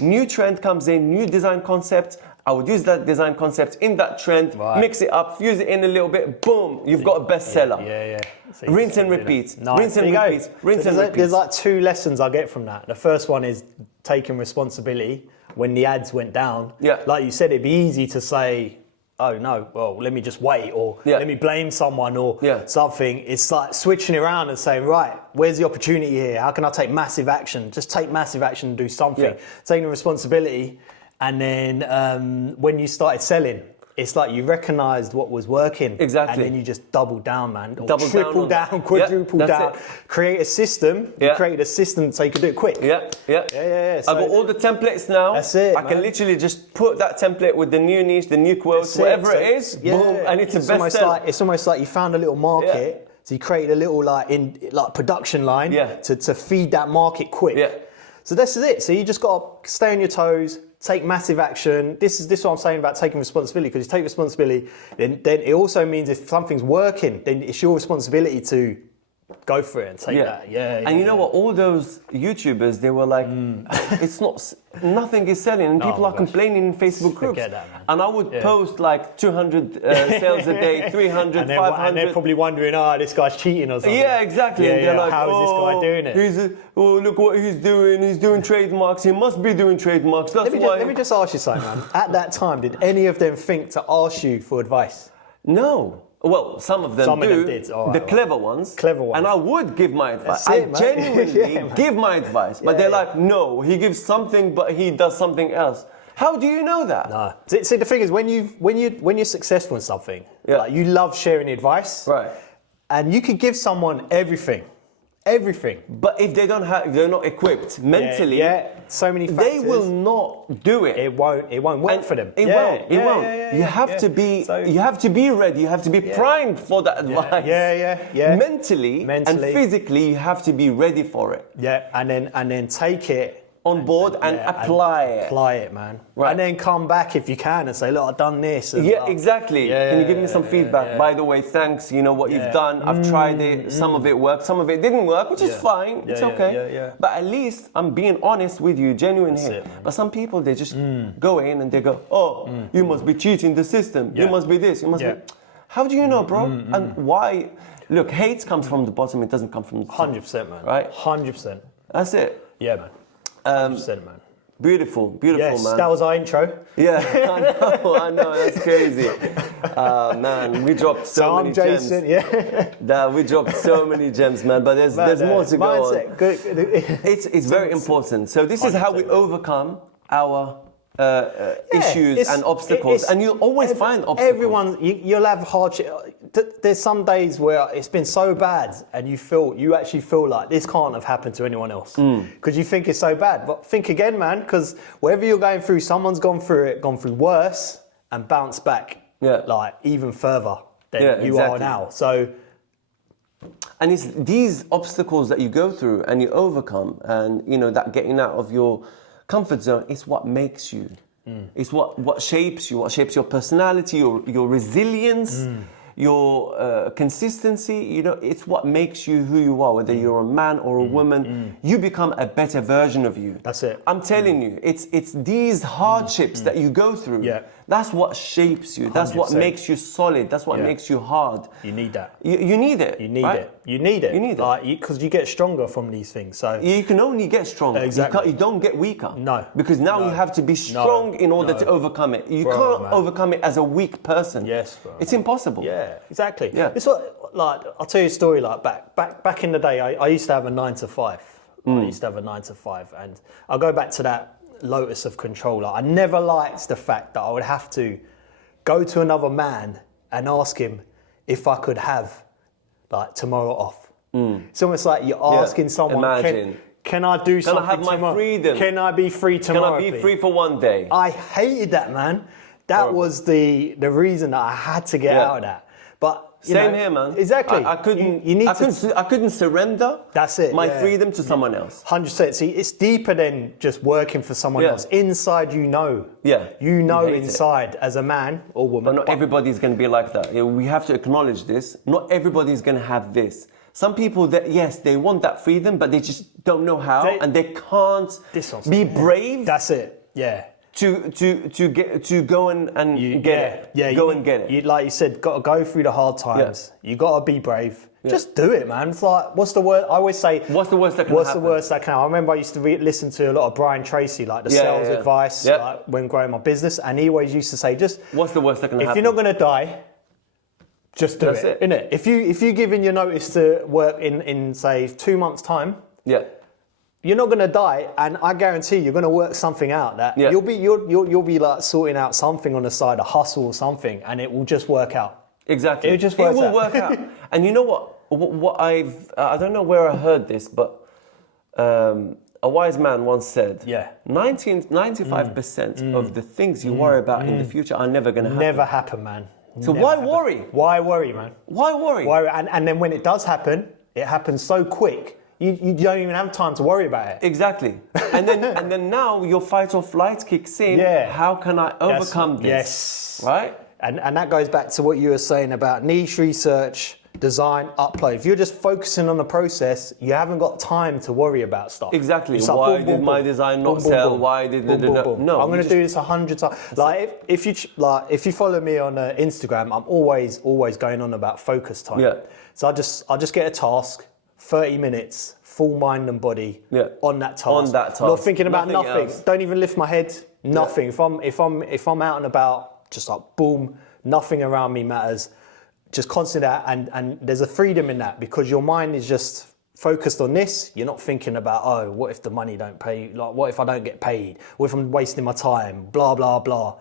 New trend comes in, new design concept. I would use that design concept in that trend, mix it up, fuse it in a little bit, boom, you've got a bestseller. So rinse and repeat. Nice. Rinse and repeat. Rinse and repeat. There's like 2 lessons I get from that. The first one is taking responsibility when the ads went down. Yeah. Like you said, it'd be easy to say, oh no, well, let me just wait, or let me blame someone or something. It's like switching around and saying, right, where's the opportunity here? How can I take massive action? Just take massive action and do something. Taking responsibility. And then when you started selling, it's like you recognized what was working. Exactly. And then you just double down, man. Or triple down, quadruple down. Create a system. You created a system so you could do it quick. Yeah. So I've got all the templates now. That's it, I can literally just put that template with the new niche, the new quotes, whatever it is, boom, and it's a bestseller. It's almost like you found a little market. So you created a little production line to feed that market quick. So this is it. So you just got to stay on your toes, take massive action. This is what I'm saying about taking responsibility, because you take responsibility, then it also means if something's working, then it's your responsibility to go for it and take that. And you know what? All those YouTubers, they were like, it's not, nothing is selling, and people are complaining in Facebook groups. Forget that, man. And I would post like 200 sales a day, 300, 500. And they're probably wondering, this guy's cheating or something. Yeah, exactly. And they're like, how is this guy doing it? Look what he's doing. He's doing trademarks. He must be doing trademarks. That's let me just ask you something, man. At that time, did any of them think to ask you for advice? No. Well, some of them do. Did. The clever ones. Clever ones. And I would give my advice. I genuinely give my advice. But they're like, no, he gives something, but he does something else. How do you know that? No. See, the thing is, when you're successful in something, like, you love sharing advice. Right. And you could give someone everything. But if they're not equipped mentally, so many factors, they will not do it. It won't work for them. It won't. You have to be ready. You have to be primed for that advice. Mentally and physically, you have to be ready for it. Yeah, and then take it on board and apply it. Apply it, man. Right. And then come back if you can and say, look, I've done this. Exactly. Can you give me some feedback? By the way, thanks. You know what you've done. I've tried it. Some of it worked. Some of it didn't work, which is fine. It's okay. But at least I'm being honest with you, genuine here. But some people, they just go in and they go, you must be cheating the system. You must be this. You must be. How do you know, bro? And why? Look, hate comes from the bottom. It doesn't come from the top. 100%, man. Right? 100%. That's it. Yeah, man. 100%, man. Beautiful, yes, man. That was our intro. Yeah, I know, that's crazy. Man, we dropped so many gems. We dropped so many gems, man. But there's more to go on. Good. It's very important. So this is how we overcome our issues and obstacles, and you'll always find obstacles. You'll have hardship. There's some days where it's been so bad, and you actually feel like this can't have happened to anyone else because you think it's so bad. But think again, man, because whatever you're going through, someone's gone through worse and bounced back, like even further than you are now. So. And it's these obstacles that you go through and you overcome, and that getting out of your comfort zone is what makes you. It's what shapes you, what shapes your personality, your resilience, your consistency. It's what makes you who you are, whether you're a man or a woman. You become a better version of you. That's it. I'm telling you, it's these hardships that you go through. That's what shapes you. That's 100%. What makes you solid. That's what makes you hard. You need that. You need it. You need it. You need it. Because you get stronger from these things. So you can only get stronger. Exactly. You don't get weaker. No. Because now you have to be strong in order to overcome it. You can't overcome it as a weak person. Yes, bro. It's impossible. Yeah, exactly. Yeah. It's what, I'll tell you a story. Back in the day, I used to have a 9 to 5. I used to have a 9 to 5, and I'll go back to that locus of control. I never liked the fact that I would have to go to another man and ask him if I could have tomorrow off. It's almost like you're asking someone, can I do something tomorrow? Can I have my freedom? Can I be free tomorrow? Can I be free for one day? I hated that, man. That was the reason that I had to get out of that. But Same here, man. Exactly. I couldn't. You need I couldn't surrender. That's it. My freedom to someone else. 100%. See, it's deeper than just working for someone else. Inside, Yeah. you know hate inside as a man or woman. But not everybody's going to be like that. We have to acknowledge this. Not everybody's going to have this. Some people that yes, they want that freedom, but they just don't know how, and they can't be brave. That's it. Yeah. To go and get it. Yeah, go and get it. Like you said, got to go through the hard times. You got to be brave. Just do it, man. It's like, what's the word? I always say, what's the worst that can what's happen? the worst that can happen? I remember I used to listen to a lot of Brian Tracy, like the sales advice, like when growing my business, and he always used to say, just what's the worst that can happen? If you're not going to die, just do it. Innit? If you give in your notice to work in say 2 months' time, you're not going to die, and I guarantee you're going to work something out that you'll be like sorting out something on the side, a hustle or something, and it will just work out. Exactly. It will work out. And you know what I don't know where I heard this, but a wise man once said, 95% of the things you worry about in the future are never going to happen. Never happen, man. So why worry? Why worry, man? Why worry? And then when it does happen, it happens so quick. You don't even have time to worry about it. Exactly. And then now your fight or flight kicks in. How can I overcome this? Yes. Right? And that goes back to what you were saying about niche research, design, upload. If you're just focusing on the process, you haven't got time to worry about stuff. Exactly. Like, why did my design not sell? Why did no? I'm going to do this 100 times. Like if you follow me on Instagram, I'm always going on about focus time. Yeah. So I just get a task. 30 minutes, full mind and body on that task. Not thinking about nothing. Don't even lift my head. Nothing. If I'm out and about, just like boom, nothing around me matters. Just constant that, and there's a freedom in that because your mind is just focused on this. You're not thinking about what if the money don't pay? Like what if I don't get paid? What if I'm wasting my time? Blah blah blah.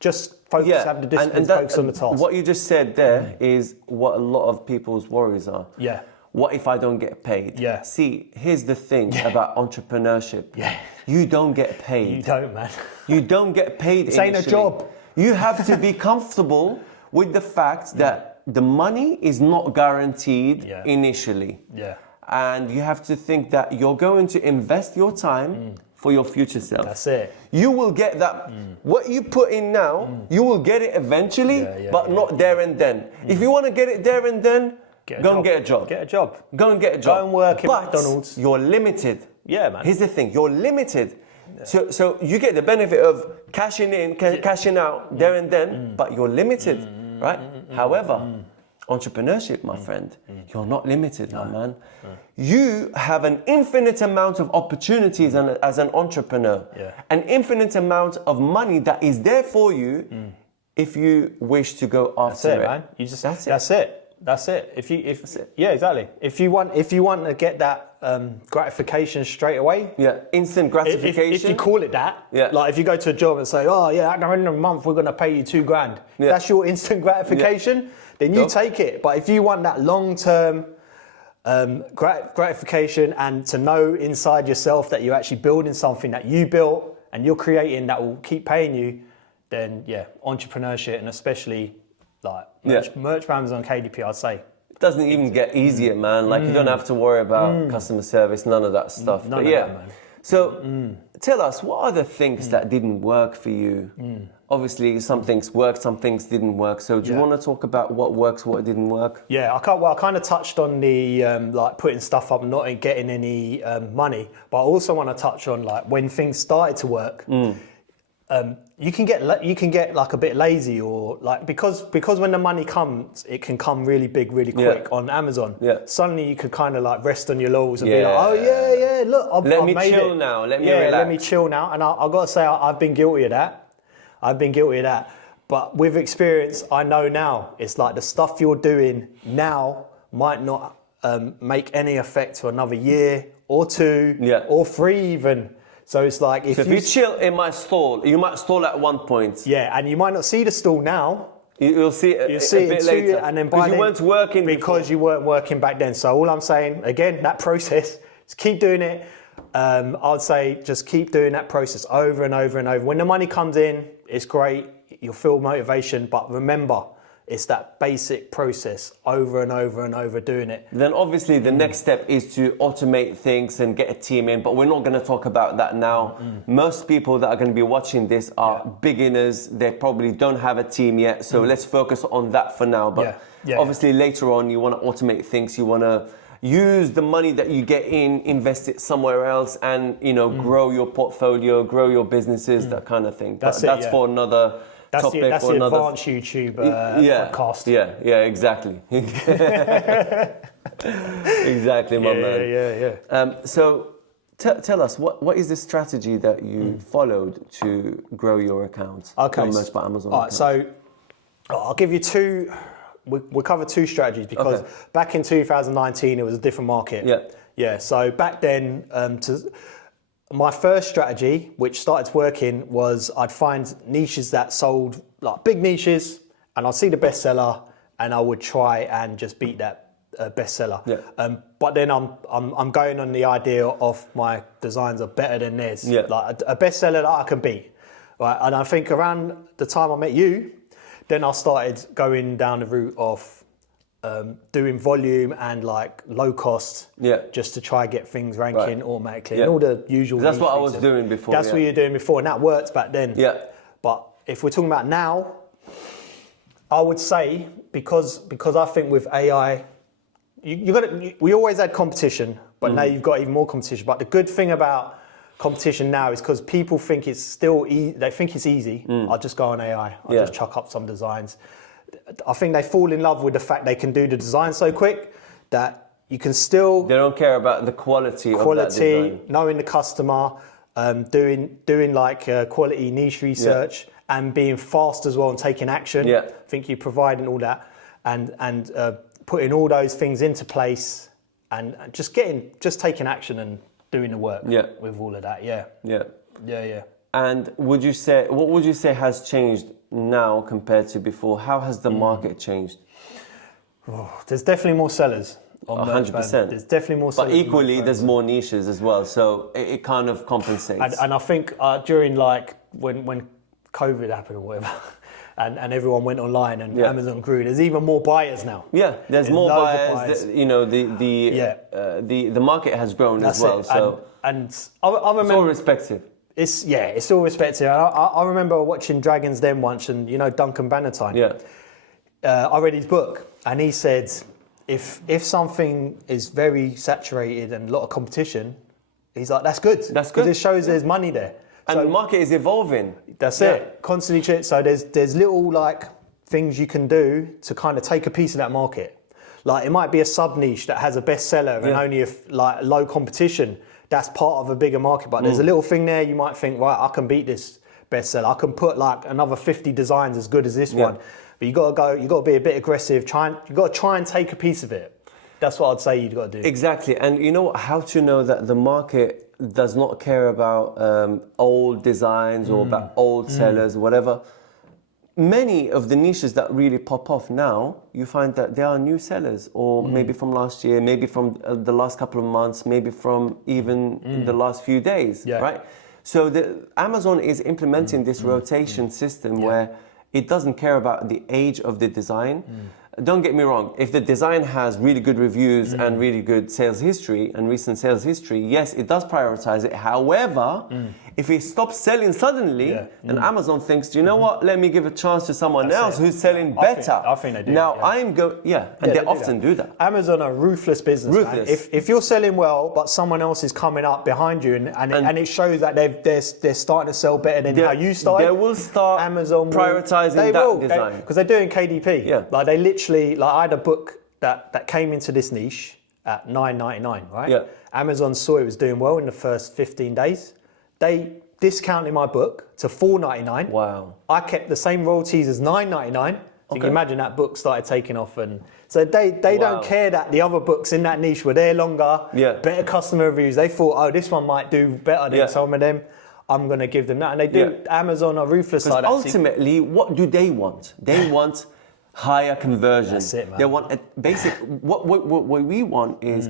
Just focus. Have the discipline. Focus on the task. What you just said there is what a lot of people's worries are. Yeah. What if I don't get paid? Yeah. See, here's the thing about entrepreneurship. Yeah. You don't get paid. You don't, man. You don't get paid This ain't a job. You have to be comfortable with the fact that the money is not guaranteed initially. Yeah. And you have to think that you're going to invest your time for your future self. That's it. You will get that. What you put in now, you will get it eventually, but not there and then. If you want to get it there and then, go and get a job. Get a job. Go and get a job. Go and work in but McDonald's. You're limited. Yeah, man. Here's the thing. You're limited. Yeah. So you get the benefit of cashing in, cashing out there and then, but you're limited, right? However, entrepreneurship, my friend, you're not limited, my man. You have an infinite amount of opportunities as an entrepreneur. An infinite amount of money that is there for you if you wish to go after it. Man. That's it. Yeah, exactly. If you want to get that gratification straight away. Yeah, instant gratification. If you call it that. Yeah. Like if you go to a job and say, at the end of the month we're going to pay you $2,000. Yeah. That's your instant gratification. Then you take it. But if you want that long-term gratification and to know inside yourself that you're actually building something that you built and you're creating that will keep paying you, then entrepreneurship and especially like merch brands on KDP, I'd say. It doesn't even get easier, man. Like you don't have to worry about customer service, none of that stuff. None of that, man. So tell us, what are the things that didn't work for you? Obviously, some things worked, some things didn't work. So do you want to talk about what works, what didn't work? Yeah, I kind of touched on the like putting stuff up and not getting any money, but I also want to touch on like when things started to work. You can get like a bit lazy or like because when the money comes, it can come really big, really quick on Amazon. Yeah. Suddenly you could kind of like rest on your laurels and be like, look, I've made it. Let me relax. Let me chill now. And I've got to say, I've been guilty of that. But with experience, I know now it's like the stuff you're doing now might not make any effect for another year or two or 3 even. So it's like if you chill, it might stall. You might stall at one point. Yeah, and you might not see the stall now. You'll see it a bit later. And then by you weren't working because you weren't working back then. So all I'm saying, again, that process, just keep doing it. I'd say just keep doing that process over and over and over. When the money comes in, it's great. You'll feel motivation. But remember, It's that basic process over and over and over doing it. Then obviously the next step is to automate things and get a team in, but we're not going to talk about that now. Most people that are going to be watching this are beginners. They probably don't have a team yet, so let's focus on that for now. But obviously later on you want to automate things, you want to use the money that you get in, invest it somewhere else, and grow your portfolio, grow your businesses, that kind of thing. That's for another topic. That's the advanced YouTube podcast. Yeah, exactly. Exactly, my man. So tell us, what is the strategy that you followed to grow your account? Okay. Merch by Amazon. All right, so I'll give you two. We'll cover two strategies because back in 2019 it was a different market. Yeah. So back then, my first strategy, which started working, was I'd find niches that sold, like big niches, and I'd see the bestseller, and I would try and just beat that bestseller. But then I'm going on the idea of my designs are better than theirs. Like a bestseller that I can beat, right? And I think around the time I met you, then I started going down the route of doing volume and like low cost, just to try get things ranking automatically and all the usual. That's what I was doing before. That's what you were doing before, and that worked back then. But if we're talking about now, I would say because I think with AI, we always had competition, but now you've got even more competition. But the good thing about competition now is because people think it's still they think it's easy. I'll just go on AI. I'll just chuck up some designs. I think they fall in love with the fact they can do the design so quick that you can still. They don't care about the quality of that design. Knowing the customer, doing like quality niche research and being fast as well and taking action. I think you're providing all that and putting all those things into place and just taking action and doing the work with all of that. Yeah. And what would you say has changed now compared to before? How has the market changed? There's definitely more sellers. 100%. There's definitely more sellers. But equally, there's more niches as well, so it kind of compensates. And I think during like when COVID happened or whatever, and everyone went online and Amazon grew, there's even more buyers now. There's more buyers. The market has grown as well. So and I remember it's all respective. It's all respective. I remember watching Dragon's Den once, and Duncan Bannatyne. I read his book, and he said, if something is very saturated and a lot of competition, he's like, that's good. That's good. Because it shows there's money there. And the market is evolving. That's it. Constantly. So there's little like things you can do to kind of take a piece of that market. Like it might be a sub niche that has a bestseller and only low competition. That's part of a bigger market, but there's a little thing there you might think, right, I can beat this bestseller. I can put like another 50 designs as good as this one. But you got to be a bit aggressive. You got to try and take a piece of it. That's what I'd say you've got to do. Exactly. And you know how to know that the market does not care about old designs or about old sellers or whatever. Many of the niches that really pop off now, you find that there are new sellers, or maybe from last year, maybe from the last couple of months, maybe from even the last few days, right? So Amazon is implementing this rotation system where it doesn't care about the age of the design. Don't get me wrong, if the design has really good reviews and really good sales history and recent sales history, yes, it does prioritize it. However, if it stops selling suddenly, then Amazon thinks, do you know what, let me give a chance to someone else who's selling better. I think they do. Now, and they often do that. Amazon are a ruthless business. Ruthless. If you're selling well, but someone else is coming up behind you and it shows that they're starting to sell better than how you started, they will start Amazon prioritizing that design. Because they're doing KDP. Like they literally, like I had a book that came into this niche at $9.99, right? Amazon saw it was doing well in the first 15 days. They discounted my book to $4.99. Wow. I kept the same royalties as $9.99. So you can imagine that book started taking off, and so they don't care that the other books in that niche were there longer, better customer reviews. They thought, oh, this one might do better than some of them. I'm going to give them that, and they do. Amazon are ruthless like that. Ultimately, what do they want? They want higher conversion. That's it, man. They want a basic. What we want is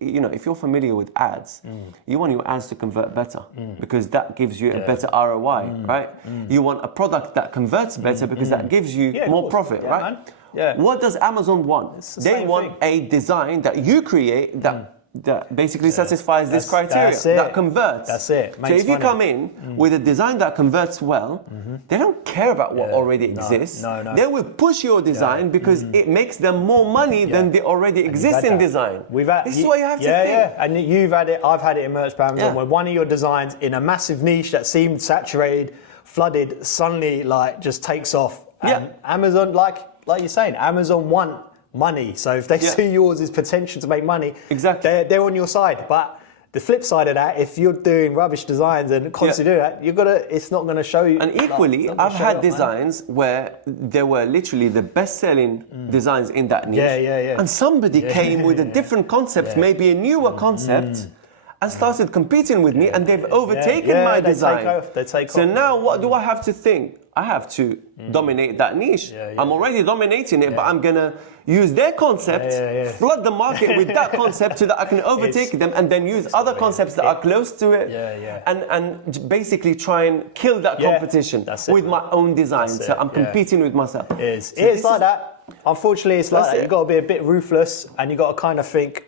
if you're familiar with ads, you want your ads to convert better because that gives you a better ROI, right? You want a product that converts better because that gives you more profit, right? Man. Yeah. What does Amazon want? They want a design that you create that basically satisfies this criteria, that converts. That's it. So if you come in with a design that converts well, they don't care about what already exists. No. They will push your design because it makes them more money than the already existing design. This is what you have to think. Yeah, and you've had it, I've had it in merch by Amazon, where one of your designs in a massive niche that seemed saturated, flooded, suddenly like just takes off. And Amazon, like you're saying, Amazon want money. So if they see yours as potential to make money, exactly, they're on your side. But the flip side of that, if you're doing rubbish designs and constantly do that, it's not going to show you. And equally, I've had designs where they were literally the best-selling designs in that niche. And somebody came with a different concept, maybe a newer concept, and started competing with me, and they've overtaken my design. They take off. So now what do I have to think? I have to dominate that niche. I'm already dominating it, but I'm going to use their concept, flood the market with that concept so that I can overtake them and then use other concepts that are close to it and basically try and kill that competition with my own design. So I'm competing with myself. It is like that. Unfortunately, it's like that. You've got to be a bit ruthless and you've got to kind of think,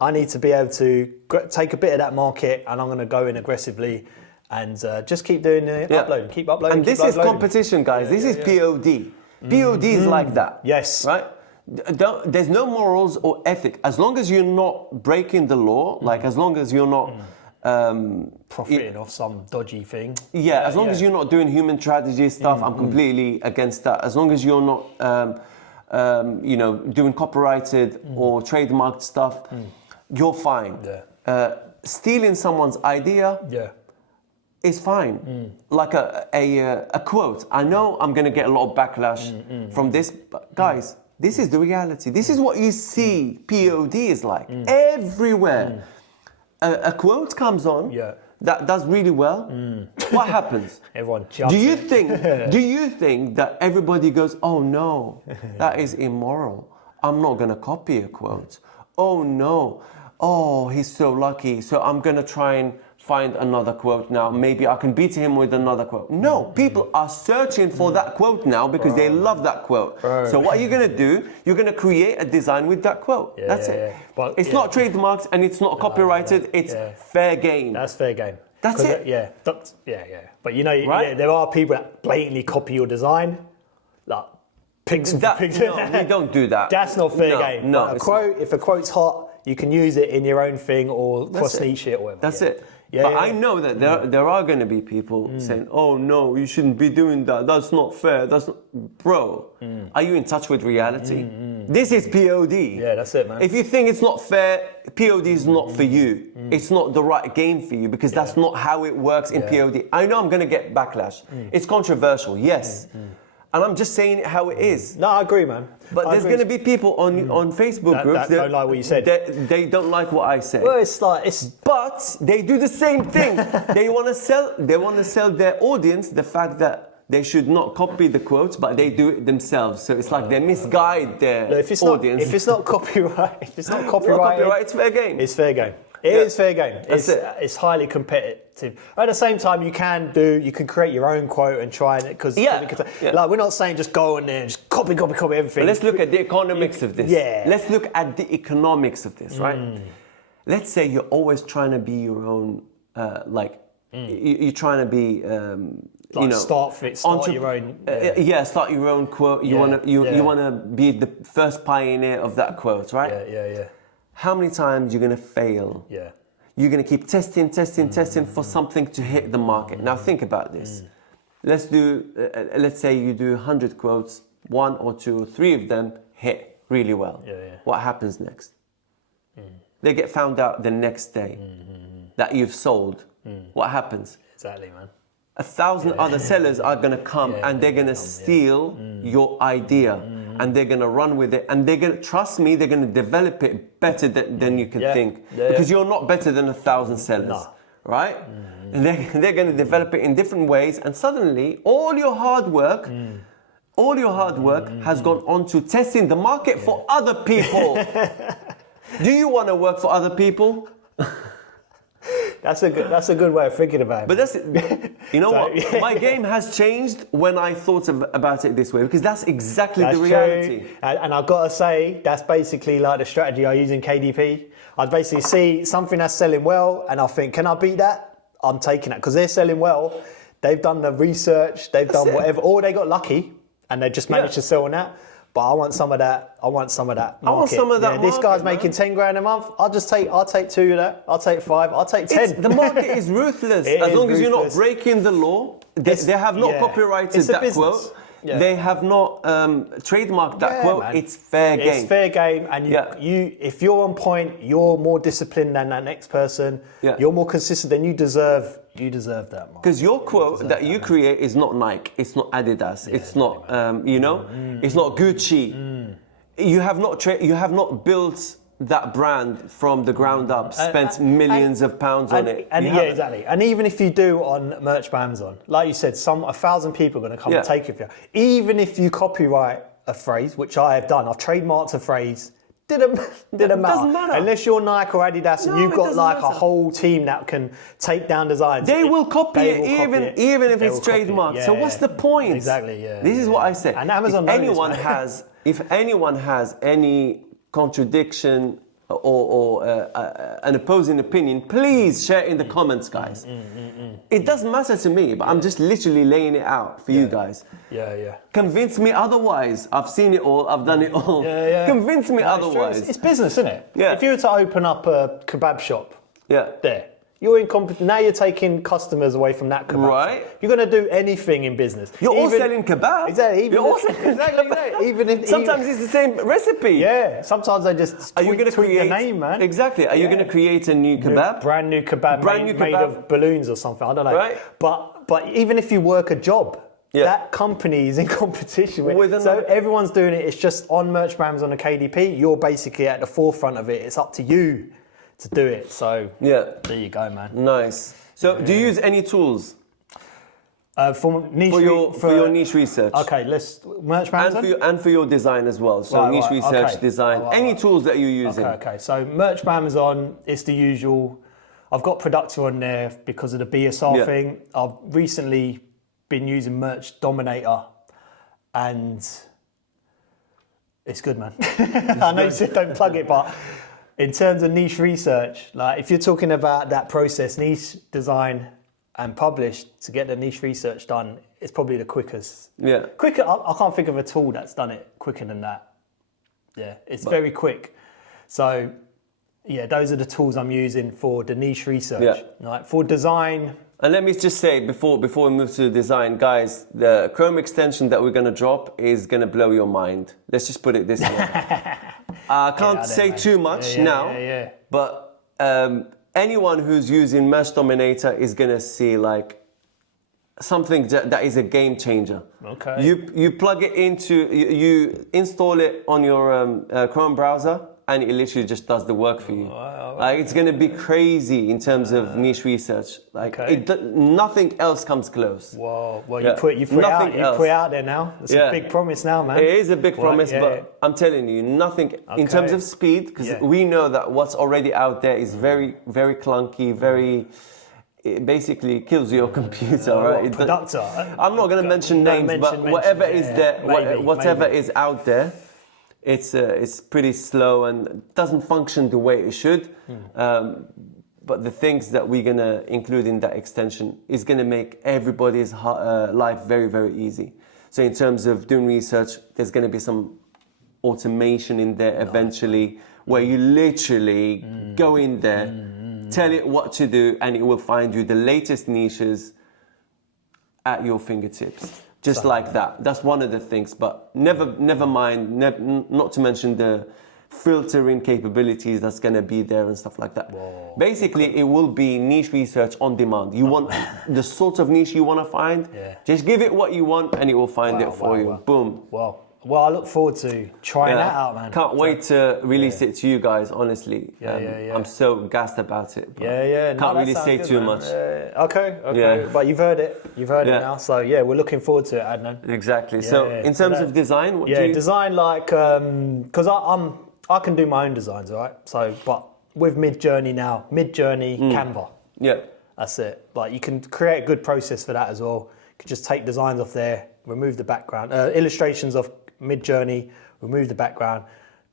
I need to be able to take a bit of that market and I'm going to go in aggressively and just keep doing the uploading, keep uploading. And this is competition, guys. This is POD. POD is like that. Yes. Right? There's no morals or ethic. As long as you're not breaking the law, like as long as you're not... profiting off some dodgy thing. As long as you're not doing human tragedy stuff, I'm completely against that. As long as you're not, doing copyrighted or trademarked stuff, you're fine. Stealing someone's idea is fine. Like a quote. I know I'm going to get a lot of backlash from this, but guys, this is the reality. This is what you see POD is like. Everywhere. A quote comes on that does really well. What happens? Everyone jumps. Do you think that everybody goes, oh no, that is immoral. I'm not going to copy a quote. Oh no. Oh, he's so lucky. So I'm going to try and find another quote now. Maybe I can beat him with another quote. No, people are searching for that quote now because they love that quote. So what are you going to do? You're going to create a design with that quote. That's it. But it's not trademarked and it's not copyrighted. It's fair game. That's fair game. That's it. But there are people that blatantly copy your design. Like pigs. No, we don't do that. That's not fair game. No, if a quote's hot, you can use it in your own thing or cross niche it or whatever. That's it. But I know that there are going to be people saying, oh no, you shouldn't be doing that. That's not fair. Bro, are you in touch with reality? This is POD. Yeah, that's it, man. If you think it's not fair, POD is not for you. It's not the right game for you because that's not how it works in POD. I know I'm going to get backlash. It's controversial, yes. And I'm just saying it how it is. No, I agree, man. But there's going to be people on Facebook groups that don't like what you said. They don't like what I say. Well, But they do the same thing. They want to sell their audience the fact that they should not copy the quotes, but they do it themselves. So it's like they misguide their audience. If it's not copyright, it's fair game. It's fair game. It is fair game. It's highly competitive. At the same time, you can create your own quote and try it because like we're not saying just go in there and just copy everything. But let's look at the economics of this. Let's look at the economics of this, right? Let's say you're always trying to be your own, you're trying to be. Start your own. Start your own quote. You wanna be the first pioneer of that quote, right? Yeah. How many times you're gonna fail? Yeah. You're gonna keep testing for something to hit the market. Now think about this. Let's say you do 100 quotes, 1 or 2 or 3 of them hit really well. What happens next? They get found out the next day that you've sold. What happens? Exactly, man. 1,000 other sellers are going to come and they're going to steal your idea and they're going to run with it and they're going to, trust me, they're going to develop it better than you can think because you're not better than 1,000 sellers, right? And they're going to develop it in different ways and suddenly all your hard work has gone on to testing the market for other people. Do you want to work for other people? That's a good way of thinking about it. But that's, you know what? My game has changed when I thought about it this way, because that's exactly the reality. True. And I've got to say, that's basically like the strategy I use in KDP. I'd basically see something that's selling well, and I think, can I beat that? I'm taking that because they're selling well. They've done the research, they've done whatever, or they got lucky and they just managed to sell on that. But I want some of that. I want some of that market. I want some of that This guy's market, making 10 grand a month. I'll take 2 of that. I'll take 5. I'll take 10. The market is ruthless. As long as you're not breaking the law, they have not copyrighted that quote. Yeah. They have not trademarked that quote. Man. It's fair game. It's fair game, and you, if you're on point, you're more disciplined than that next person. Yeah. You're more consistent. Then you deserve that. Because your quote that you create is not Nike. It's not Adidas. It's not it's not Gucci. You have not built that brand from the ground up, spent millions of pounds on it. Exactly. And even if you do on merch by Amazon, like you said, 1,000 people are going to come and take it for you. Even if you copyright a phrase, which I have done, I've trademarked a phrase, didn't matter. Unless you're Nike or Adidas and you've got like a whole team that can take down designs. They will copy it even if it's trademarked. So what's the point? Exactly, yeah. This is what I say. And Amazon if anyone has any contradiction or an opposing opinion, please share it in the comments, guys. It doesn't matter to me, but I'm just literally laying it out for you guys. Convince me otherwise. I've seen it all. I've done it all. Convince me otherwise. It's business, isn't it? Yeah. If you were to open up a kebab shop, there. You're in now you're taking customers away from that kebab. Right. Shop. You're going to do anything in business. You're all selling kebab. Exactly. Even if sometimes it's the same recipe. Yeah. Sometimes they just tweak the name, man. Exactly. Are you going to create a new kebab? Brand new kebab made of balloons or something. I don't know. Right. But even if you work a job, that company is in competition with so everyone's doing it. It's just on merch brands on the KDP. You're basically at the forefront of it. It's up to you to do it. So there you go, man. Nice. So do you use any tools for your niche research? Okay, let's merch brands and for your design as well. So niche research, design, any tools that you're using. Okay. So merch by Amazon, it's the usual. I've got Productor on there because of the BSR thing. I've recently been using Merch Dominator, and it's good, man. I know you said don't plug it, but in terms of niche research, like if you're talking about that process, niche design and publish to get the niche research done, it's probably the quickest. Yeah. Quicker. I can't think of a tool that's done it quicker than that. Yeah, it's very quick. So, those are the tools I'm using for the niche research. Yeah. Like for design. And let me just say before we move to the design, guys, the Chrome extension that we're going to drop is going to blow your mind. Let's just put it this way. I can't say too much now, but anyone who's using Merch Dominator is going to see like something that is a game changer. Okay. You plug it into, you install it on your Chrome browser, and it literally just does the work for you. Wow. Like it's going to be crazy in terms of niche research. Like nothing else comes close. Whoa. Well, you put it out there now. It's a big promise now, man. It is a big promise, but I'm telling you, nothing in terms of speed, because we know that what's already out there is very, very clunky, it basically kills your computer, right? Productor. I'm not going to mention names, but whatever is there, whatever is out there, it's pretty slow and doesn't function the way it should. But the things that we're going to include in that extension is going to make everybody's life very, very easy. So in terms of doing research, there's going to be some automation in there eventually, where you literally go in there, tell it what to do, and it will find you the latest niches at your fingertips. Just like that. That's one of the things. But never mind, not to mention the filtering capabilities that's going to be there and stuff like that. Whoa. Basically, it will be niche research on demand. You want the sort of niche you want to find, just give it what you want and it will find it for you. Boom. Wow. Well, I look forward to trying that out, man. Can't wait to release it to you guys, honestly. I'm so gassed about it. Can't really say too much. Okay. But you've heard it. You've heard it now. So, we're looking forward to it, Adnan. Exactly. So, in terms of design, what do you... design like... Because I can do my own designs, right? So, but with Mid-Journey now, Mid-Journey, Canva. Yeah. That's it. Like you can create a good process for that as well. You can just take designs off there, remove the background, illustrations of Mid-Journey, remove the background,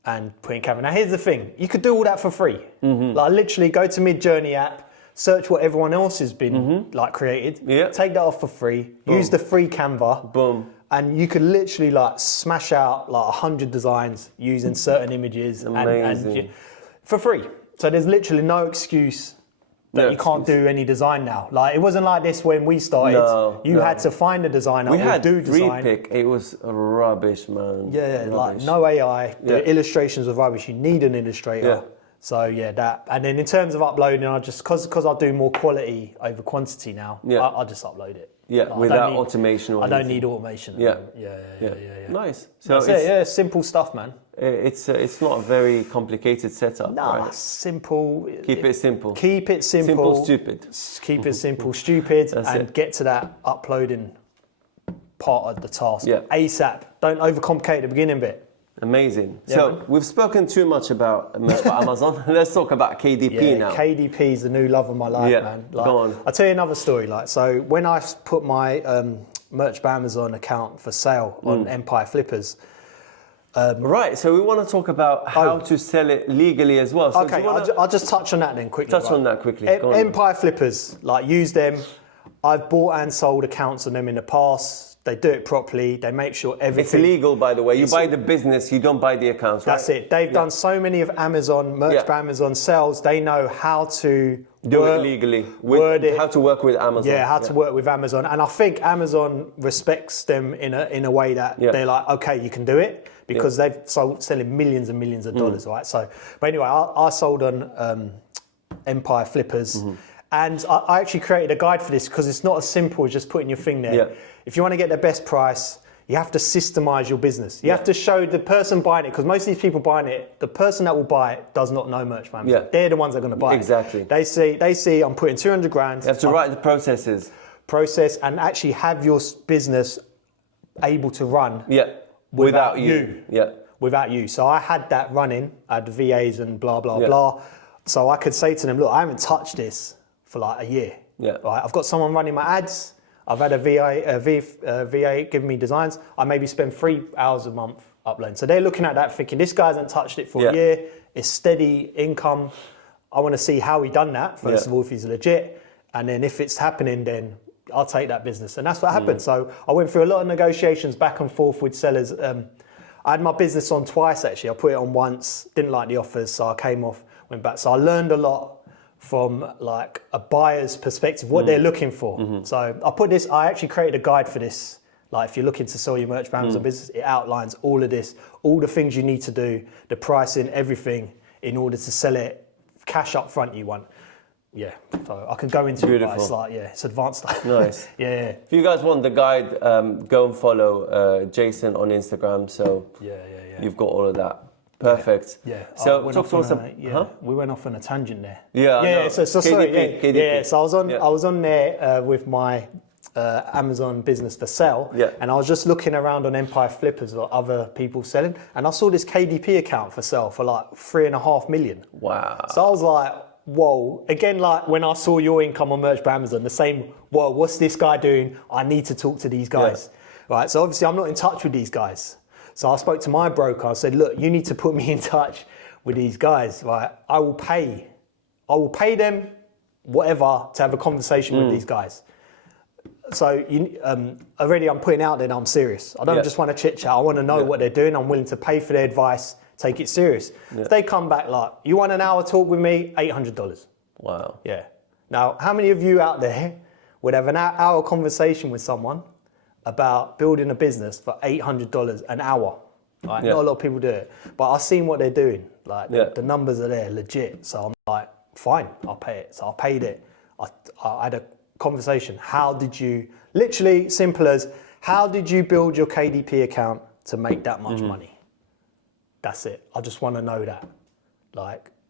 and put in Canva. Now here's the thing: you could do all that for free. Like literally go to Mid-Journey app, search what everyone else has been like created, take that off for free, use the free Canva, Boom. and you could literally like smash out like 100 designs using certain images and for free. So there's literally no excuse that you can't do any design now. Like it wasn't like this when we started. You had to find a designer. We had do design. 3Pick. It was rubbish, man. Yeah, like no AI. The illustrations were rubbish. You need an illustrator. Yeah. So yeah, that. And then in terms of uploading, I just because I do more quality over quantity now. I just upload it. Yeah, like, without automation. I don't need automation. Yeah. Yeah. Nice. So it's simple stuff, man. It's not a very complicated setup. Nah, right? simple. Keep it simple. Keep it simple. Simple, stupid. Keep it simple, stupid, and it. get to that uploading part of the task. Yeah. ASAP. Don't overcomplicate the beginning bit. Amazing. Yeah, so man. we've spoken too much about Amazon. Let's talk about KDP now. KDP is the new love of my life, man. Like, go on. I'll tell you another story. Like, so when I put my Merch by Amazon account for sale on Empire Flippers. Right, so we want to talk about how to sell it legally as well. So Okay, I'll just touch on that then quickly. touch on that quickly. Go on. Empire Flippers, like use them. I've bought and sold accounts on them in the past. They do it properly. They make sure everything. It's illegal, by the way. You buy the business, you don't buy the accounts, right? That's it. They've done so many of Amazon, Merch by Amazon sales. They know how to do it legally. How to work with Amazon. Yeah, how to work with Amazon. And I think Amazon respects them in a way that they're like, okay, you can do it. Because they've selling millions and millions of dollars, right? So, but anyway, I sold on Empire Flippers. And I actually created a guide for this because it's not as simple as just putting your thing there. Yeah. If you want to get the best price, you have to systemize your business. You have to show the person buying it, because most of these people buying it, the person that will buy it does not know Merch by Amazon. They're the ones that are going to buy it. Exactly. They see I'm putting 200 grand. You have to write the processes. Process and actually have your business able to run. Without you. Without you. So I had that running. I had the VAs and blah, blah, blah. So I could say to them, look, I haven't touched this for like a year. Right? I've got someone running my ads. I've had a VA giving me designs. I maybe spend 3 hours a month uploading. So they're looking at that thinking, this guy hasn't touched it for a year. It's steady income. I want to see how he done that, first of all, if he's legit. And then if it's happening, then I'll take that business. And that's what happened. So I went through a lot of negotiations back and forth with sellers. I had my business on twice, actually. I put it on once, didn't like the offers, so I came off, went back. So I learned a lot from like a buyer's perspective, what they're looking for. So I actually created a guide for this. Like if you're looking to sell your Merch by Amazon business, it outlines all of this, all the things you need to do, the pricing, everything in order to sell it, cash up front you want. Yeah, so I can go into it, but it's like, it's advanced stuff. Nice. If you guys want the guide, go and follow Jason on Instagram. So you've got all of that. Perfect. So talk to us about. We went off on a tangent there. So KDP. KDP. So I was on there with my Amazon business for sale, and I was just looking around on Empire Flippers or other people selling, and I saw this KDP account for sale for like 3.5 million. Wow. So I was like, whoa, again, like when I saw your income on Merch by Amazon, the same, whoa, what's this guy doing? I need to talk to these guys. Right, so obviously I'm not in touch with these guys. So I spoke to my broker. I said, look, you need to put me in touch with these guys, right? I will pay them whatever to have a conversation with these guys. So already I'm putting out there that I'm serious. I don't just want to chit chat. I want to know what they're doing. I'm willing to pay for their advice, take it serious. If they come back like, you want an hour talk with me? $800. Wow. Yeah. Now, how many of you out there would have an hour conversation with someone about building a business for $800 an hour? Right? Not a lot of people do it, but I've seen what they're doing. Like the numbers are there, legit. So I'm like, fine, I'll pay it. So I paid it. I had a conversation. Literally simple as, how did you build your KDP account to make that much money? That's it. I just want to know that.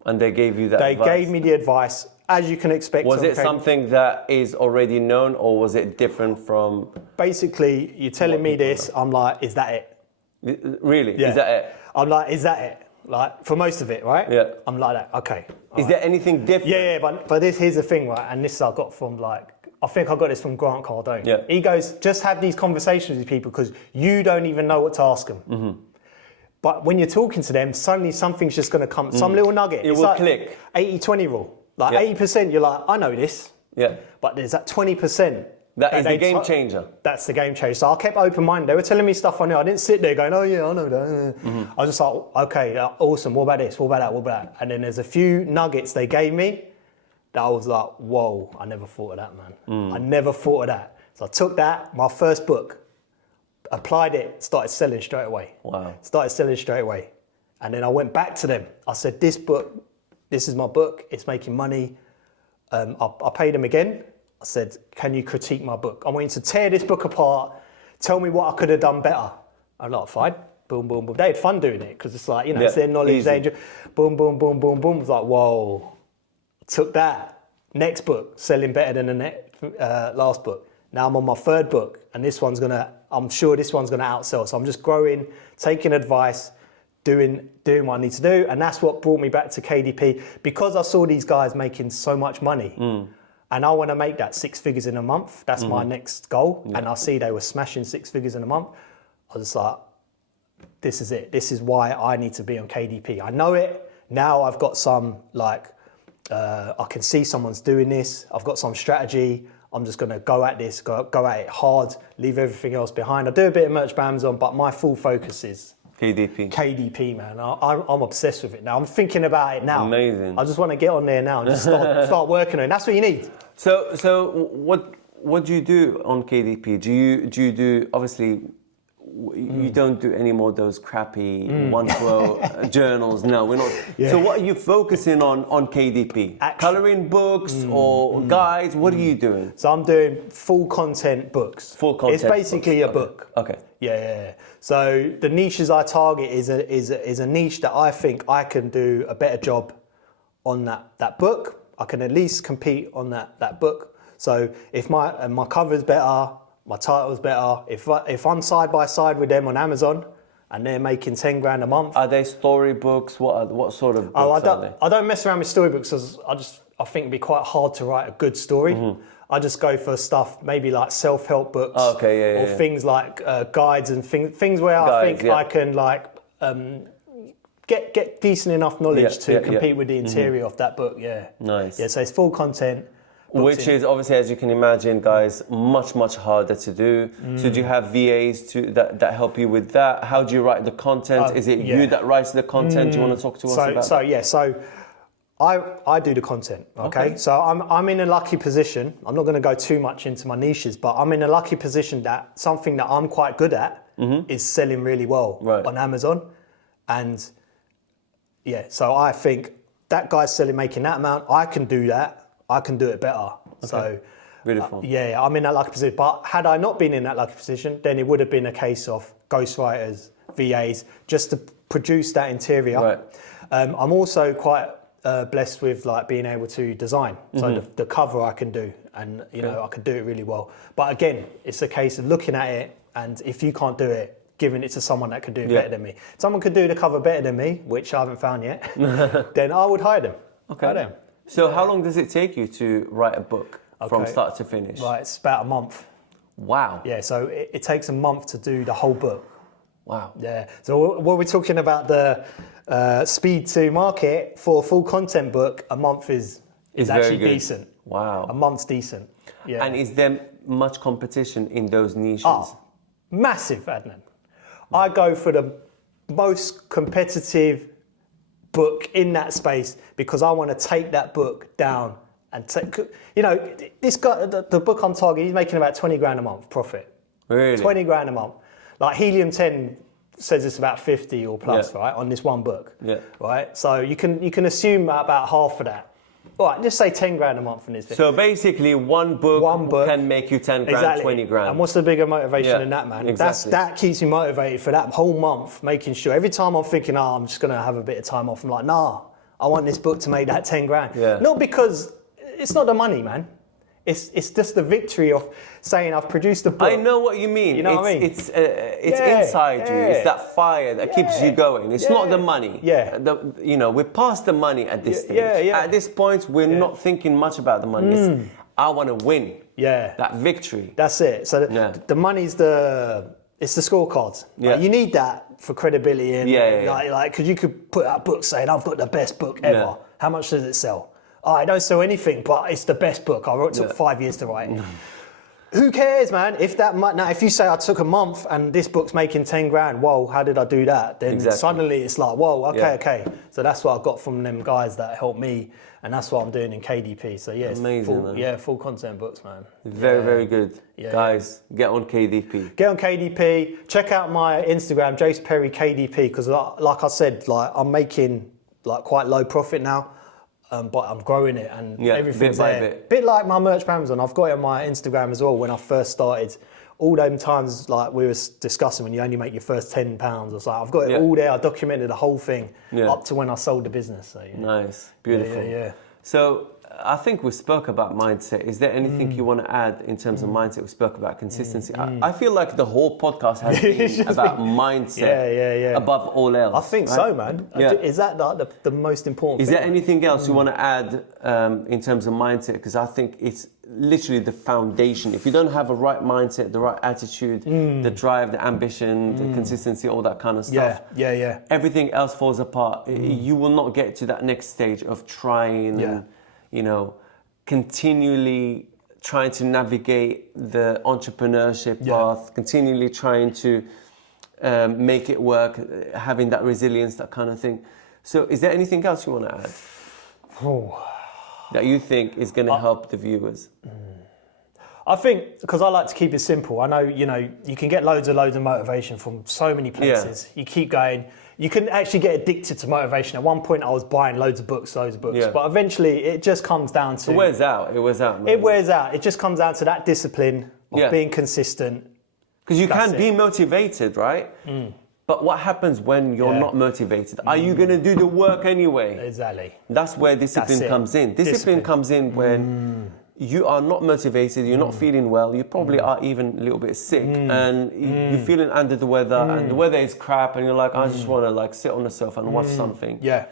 And they gave you that They advice? gave me the advice, as you can expect. Was it something that is already known, or was it different from... Basically, you're telling me this, I'm like, is that it? Really? Yeah. Is that it? I'm like, is that it? Like for most of it, right? Yeah. I'm like that. Okay. Is there anything different? Yeah, but here's the thing, right? And this I got from I think I got this from Grant Cardone. Yeah. He goes, just have these conversations with people because you don't even know what to ask them. Mm-hmm. But when you're talking to them, suddenly something's just going to come, some little nugget. It It's will like click. 80-20 rule. Like 80%, you're like, I know this. Yeah. But there's that 20%. That is the game changer. That's the game changer. So I kept open-minded. They were telling me stuff I knew. I didn't sit there going, oh yeah, I know that. I was just like, okay, awesome. What about this? What about that? What about that? And then there's a few nuggets they gave me that I was like, whoa, I never thought of that, man. I never thought of that. So I took that, my first book, applied it, started selling straight away. Wow. Started selling straight away. And then I went back to them. I said, this is my book. It's making money. I paid them again. I said, can you critique my book? I want you to tear this book apart. Tell me what I could have done better. I'm like, fine. Boom, boom, boom. They had fun doing it because it's like, it's their knowledge. They enjoy. Boom, boom, boom, boom, boom. It's like, whoa. Took that. Next book, selling better than the last book. Now I'm on my third book and I'm sure this one's gonna outsell. So I'm just growing, taking advice, doing what I need to do. And that's what brought me back to KDP because I saw these guys making so much money. And I want to make that 6 figures in a month. That's my next goal. Yeah. And I see they were smashing 6 figures in a month. I was just like, this is it. This is why I need to be on KDP. I know it. Now I've got some I can see someone's doing this. I've got some strategy. I'm just going to go at this, go at it hard, leave everything else behind. I do a bit of merch by Amazon, but my full focus is KDP, man. I'm obsessed with it now. I'm thinking about it now. Amazing. I just want to get on there now and just start working on it. That's what you need. So what do you do on KDP? Do you do, obviously, you don't do any more of those crappy one quote journals. No, we're not. Yeah. So what are you focusing on KDP? Coloring books or guides? What are you doing? So I'm doing full content books. Full content. It's basically a book. Okay. Yeah. So the niches I target is a niche that I think I can do a better job on that book. I can at least compete on that book. So if my cover's better, my title's better. If I'm side by side with them on Amazon and they're making 10 grand a month. Are they storybooks? What sort of books are they? I don't mess around with storybooks because I think it'd be quite hard to write a good story. Mm-hmm. I just go for stuff maybe like self-help books or things like guides and things where I think I can get decent enough knowledge to compete with the interior of that book. Yeah. Nice. Yeah, so it's full content. Which is obviously, as you can imagine, guys, much harder to do. So do you have VAs that help you with that? How do you write the content? Is it you that writes the content? Do you want to talk to us about that? So I do the content, okay? So I'm in a lucky position. I'm not going to go too much into my niches, but I'm in a lucky position that something that I'm quite good at is selling really well on Amazon. And so I think that guy's making that amount. I can do that. I can do it better. Okay. So really fun. I'm in that lucky position. But had I not been in that lucky position, then it would have been a case of ghostwriters, VAs, just to produce that interior. Right. I'm also quite blessed with being able to design. So the cover I can do, and I can do it really well. But again, it's a case of looking at it, and if you can't do it, giving it to someone that can do it better than me. If someone could do the cover better than me, which I haven't found yet, then I would hire them. Okay. Hire them. So how long does it take you to write a book from start to finish? Right, it's about a month. Wow. Yeah, so it takes a month to do the whole book. Wow. Yeah. So when we're talking about the speed to market for a full content book, a month is actually decent. Wow. A month's decent. Yeah. And is there much competition in those niches? Oh, massive, Adnan. I go for the most competitive book in that space because I want to take that book down and this guy, the book I'm targeting, he's making about 20 grand a month profit. Really? 20 grand a month. Like Helium 10 says it's about 50 or plus, right, on this one book. Yeah. Right? So you can assume about half of that. All right, just say 10 grand a month in this thing. So basically one book can make you 10 grand, 20 grand. And what's the bigger motivation than that, man? Exactly. That keeps me motivated for that whole month, making sure every time I'm thinking, I'm just going to have a bit of time off, I'm like, nah, I want this book to make that 10 grand. Yeah. Not because, it's not the money, man. It's just the victory of saying I've produced a book. I know what you mean. You know what I mean? It's inside you. It's that fire that keeps you going. It's not the money. Yeah. We're past the money at this stage. Yeah. At this point, we're not thinking much about the money. It's, I want to win. Yeah. That victory. That's it. So the money's it's the scorecards. Yeah. Like, you need that for credibility and like because you could put out books saying I've got the best book ever. Yeah. How much does it sell? Oh, I don't sell anything, but it's the best book. It took 5 years to write. Who cares, man? If you say I took a month and this book's making 10 grand, whoa, how did I do that? Then suddenly it's like, whoa, okay. So that's what I got from them guys that helped me, and that's what I'm doing in KDP. So yeah, it's amazing, man. Full content books, man. Very good. Guys, get on KDP. Get on KDP. Check out my Instagram, Jace Perry KDP, because like I said, like I'm making like quite low profit now. But I'm growing it and everything's bit by there. bit. Bit like my merch by Amazon. I've got it on my Instagram as well when I first started. All them times like we were discussing when you only make your first £10 or so. I've got it all there. I documented the whole thing up to when I sold the business. So, Nice. Beautiful. Yeah. So I think we spoke about mindset. Is there anything you want to add in terms of mindset? We spoke about consistency. I feel like the whole podcast has been about mindset above all else. I think so, man. Is that like the most important thing? Is there anything else you want to add in terms of mindset? Because I think it's literally the foundation. If you don't have a right mindset, the right attitude, the drive, the ambition, the consistency, all that kind of stuff, everything else falls apart. You will not get to that next stage of trying and, continually trying to navigate the entrepreneurship path, continually trying to make it work, having that resilience, that kind of thing. So is there anything else you want to add that you think is going to help the viewers? I think, because I like to keep it simple, I know, you can get loads of motivation from so many places. You keep going. You can actually get addicted to motivation. At one point, I was buying loads of books. But eventually, it just comes down to... It wears out, man. It wears out. It just comes down to that discipline of being consistent. Because you can be motivated, right? But what happens when you're not motivated? Are you going to do the work anyway? Exactly. That's where discipline comes in. Discipline comes in when you are not motivated, you're not feeling well, you probably are even a little bit sick, and you're feeling under the weather, and the weather is crap, and you're like, I just want to like sit on the sofa and watch something. Yeah.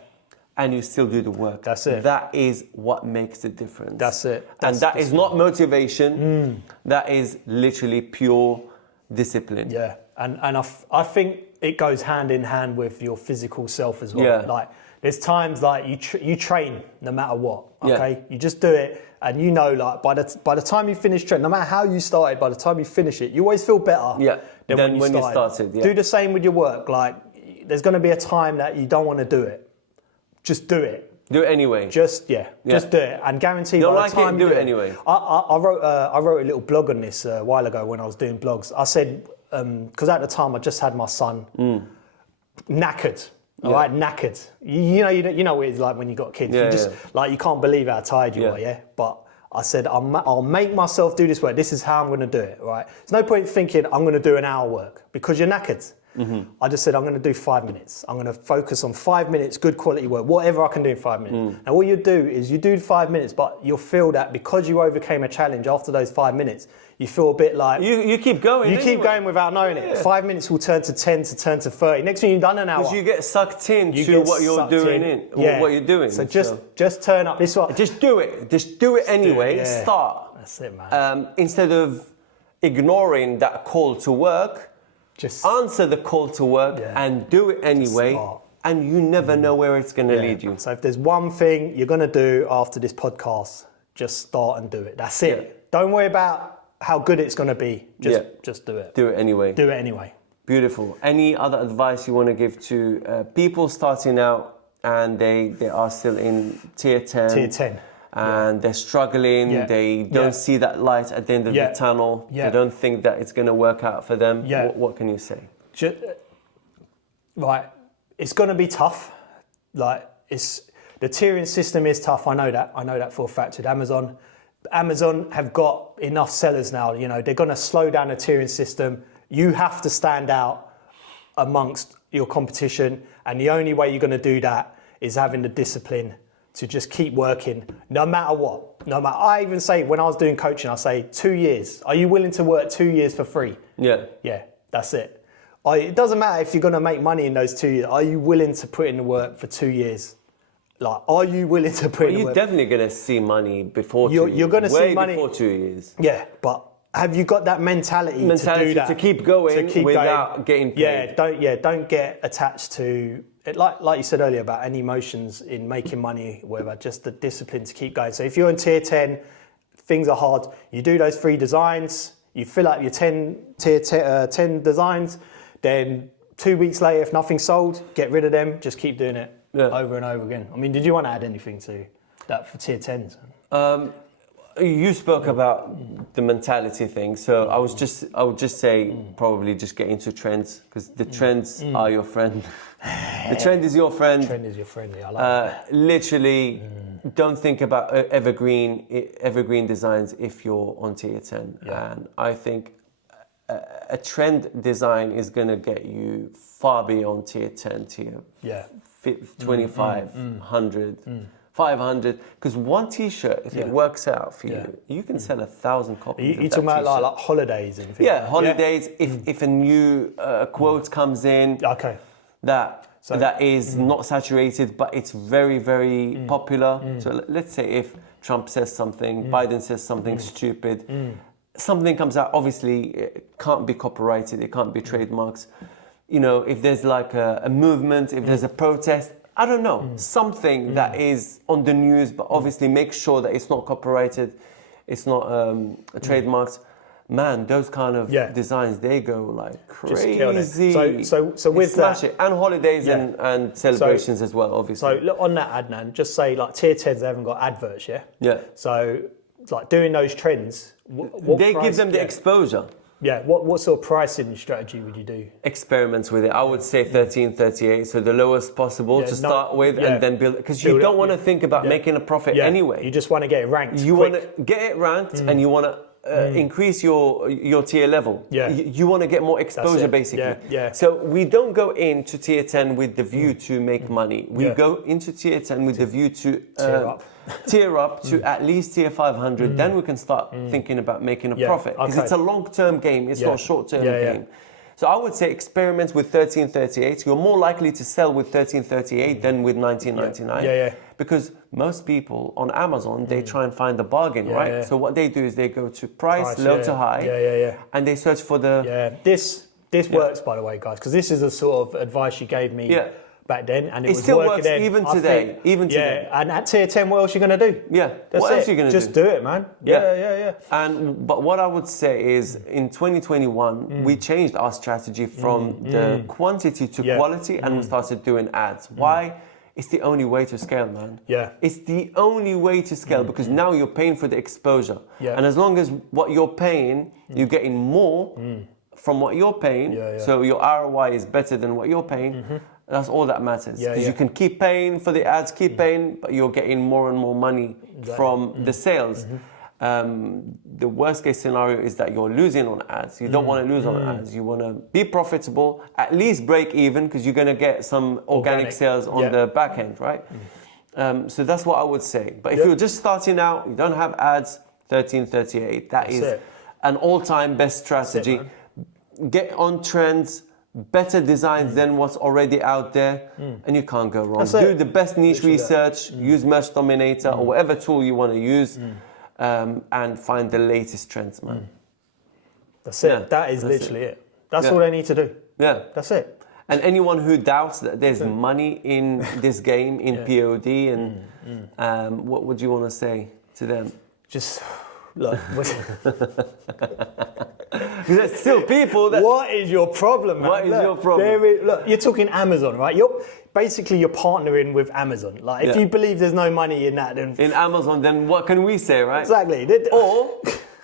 And you still do the work. That's it. That is what makes the difference. That's it. And that is not motivation. That is literally pure discipline. Yeah. And I think it goes hand in hand with your physical self as well. Yeah. Like there's times like you train no matter what. Okay. You just do it. And like by the time you finish training, no matter how you started, by the time you finish it, you always feel better than when you started. Do the same with your work. Like there's going to be a time that you don't want to do it. Just do it. Do it anyway. Just do it, and guarantee by the time you do it anyway. I wrote a little blog on this a while ago when I was doing blogs. I said because at the time I just had my son, knackered. All right, knackered. You know what it's like when you got kids. You can't believe how tired you are. Yeah, but I said I'll make myself do this work. This is how I'm going to do it. Right. There's no point thinking I'm going to do an hour work because you're knackered. I just said I'm going to do 5 minutes. I'm going to focus on 5 minutes, good quality work, whatever I can do in 5 minutes. And what you do is you do 5 minutes, but you'll feel that because you overcame a challenge after those 5 minutes, you feel a bit like you keep going. You keep going without knowing it. 5 minutes will turn to 10 to turn to 30. Next thing you've done an hour. Because you get sucked into what you're doing what you're doing. So just turn up. Just do it. Just do it anyway. Start. That's it, man. Instead of ignoring that call to work. Just answer the call to work and do it anyway, and you never know where it's going to lead you. So if there's one thing you're going to do after this podcast, just start and do it. That's it. Don't worry about how good it's going to be. Just do it. Do it anyway. Do it anyway. Beautiful. Any other advice you want to give to people starting out and they are still in tier 10? Tier 10. And they're struggling, they don't see that light at the end of the tunnel, they don't think that it's going to work out for them. What can you say? Right, it's going to be tough. The tiering system is tough, I know that for a fact with Amazon. Amazon have got enough sellers now, they're going to slow down the tiering system. You have to stand out amongst your competition, and the only way you're going to do that is having the discipline to just keep working no matter what. No matter, I even say when I was doing coaching, I say 2 years. Are you willing to work 2 years for free? Yeah. Yeah, that's it. It doesn't matter if you're going to make money in those 2 years. Are you willing to put in the work for 2 years? Like, are you willing to put in the work? You're definitely going to see money before 2 years. You're going to see money before 2 years. Yeah, but have you got that mentality to do that? To keep going without getting paid. Don't get attached to it. Like you said earlier about any emotions in making money, whatever. Just the discipline to keep going. So if you're in tier 10, things are hard. You do those 3 designs. You fill out your 10 designs. Then 2 weeks later, if nothing's sold, get rid of them. Just keep doing it over and over again. I mean, did you want to add anything to that for tier 10s? You spoke about the mentality thing, so I would just say probably just get into trends, because the trends are your friend. The trend is your friend. Trend is your friend. Yeah, I like that. Literally, don't think about evergreen designs if you're on tier 10. Yeah. And I think a trend design is going to get you far beyond tier 10, tier 25, 100. 500, because one T-shirt, if it works out for you, you can sell 1,000 copies. You talking about like holidays and things? Yeah, holidays. If a new quote comes in, that is not saturated, but it's very, very popular. So let's say if Trump says something, Biden says something stupid, something comes out. Obviously, it can't be copyrighted. It can't be trademarks. You know, if there's like a movement, if there's a protest. I don't know, something that is on the news, but obviously make sure that it's not copyrighted, it's not trademarks. Man, those kind of designs, they go like crazy. So with that, and holidays and celebrations as well, obviously. So look, on that, Adnan, just say like tier 10s, they haven't got adverts, yeah? Yeah. So like doing those trends, they give them the exposure. Yeah, what sort of pricing strategy would you do? Experiments with it. I would say 1338, so the lowest possible to start with, and then build. Because you don't want to think about making a profit anyway. You just want to get it ranked. You want to get it ranked, and you want to increase your tier level. Yeah. You want to get more exposure, basically. Yeah. So we don't go into tier 10 with the view to make money. We go into tier 10 with the view to tier up to at least tier 500, then we can start thinking about making a profit, because it's a long-term game, it's not a short-term game. So I would say experiments with 1338. You're more likely to sell with 1338 than with 1999, because most people on Amazon, they try and find a bargain, right? So what they do is they go to price low to high, and they search for the... This works, by the way, guys, because this is the sort of advice you gave me back then, and it was still working works then. even today. Today. And at tier 10, what else are you going to do? Yeah, that's what else are you going to do? Just do it, man. Yeah. But what I would say is, in 2021, we changed our strategy from the quantity to quality, and we started doing ads. Why? It's the only way to scale, man. Yeah. It's the only way to scale, because now you're paying for the exposure. Yeah. And as long as what you're paying, you're getting more from what you're paying, so your ROI is better than what you're paying, that's all that matters. Because you can keep paying for the ads, keep paying, but you're getting more and more money from the sales. The worst case scenario is that you're losing on ads. You don't want to lose on ads. You want to be profitable, at least break even, because you're going to get some organic sales on the back end, right? So that's what I would say. But if you're just starting out, you don't have ads, 1338, that's is an all-time best strategy. Get on trends, better designs than what's already out there, and you can't go wrong. Do the best niche research, use Merch Dominator or whatever tool you want to use, and find the latest trends, man. That's it. That is literally it. That's all they need to do. Yeah. That's it. And anyone who doubts that there's money in this game, in POD, and what would you want to say to them? Just look. There's still people that... What is your problem, man? What is your problem? Look, you're talking Amazon, right? You're partnering with Amazon. Like, if you believe there's no money in that, then... In Amazon, then what can we say, right? Exactly. Or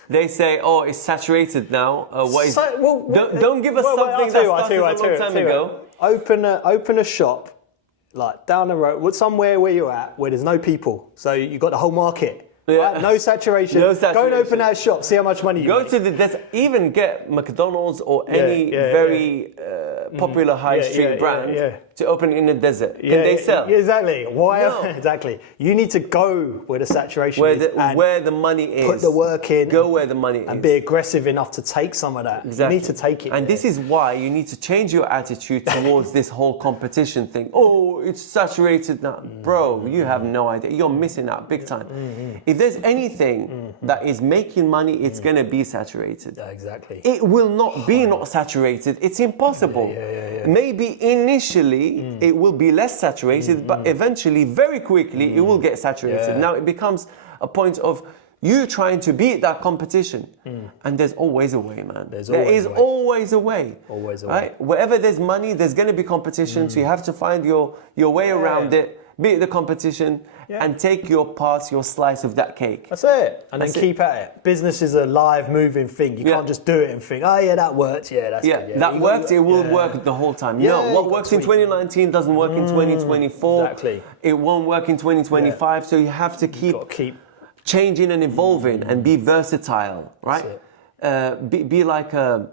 they say, oh, it's saturated now. Don't give us something that started a long time ago. Open a shop, like, down the road, somewhere where you're at, where there's no people. So you've got the whole market. Right? No saturation. No Go and open saturation. that shop. See how much money you Go make. to the desert, even get McDonald's or any very popular high street brand to open in the desert. Can they sell? Exactly. Why? No. Exactly. You need to go where the saturation Where is. and where the money is. put the work in. Go where the money and is. be aggressive enough to take some of that. Exactly. You need to take it. And there. this is why you need to change your attitude towards this whole competition thing. Oh, it's saturated now. Bro, you have no idea. You're missing out big time. If there's anything that is making money, it's going to be saturated. Yeah, exactly. It will not be not saturated. It's impossible. Maybe initially it will be less saturated, but eventually, very quickly, it will get saturated. Now it becomes a point of you trying to beat that competition. And there's always a way, man. There is always a way. Always a way. Right? Wherever there's money, there's going to be competition. So you have to find your way around it, beat the competition, and take your part, your slice of that cake. That's it. And then keep at it. Business is a live, moving thing. You can't just do it and think, oh yeah, that worked. Yeah, that's good. Yeah, that worked. It will work the whole time. No, what works in 2019 doesn't work in 2024. Exactly. It won't work in 2025. So you have to keep changing and evolving and be versatile, right? Be like a,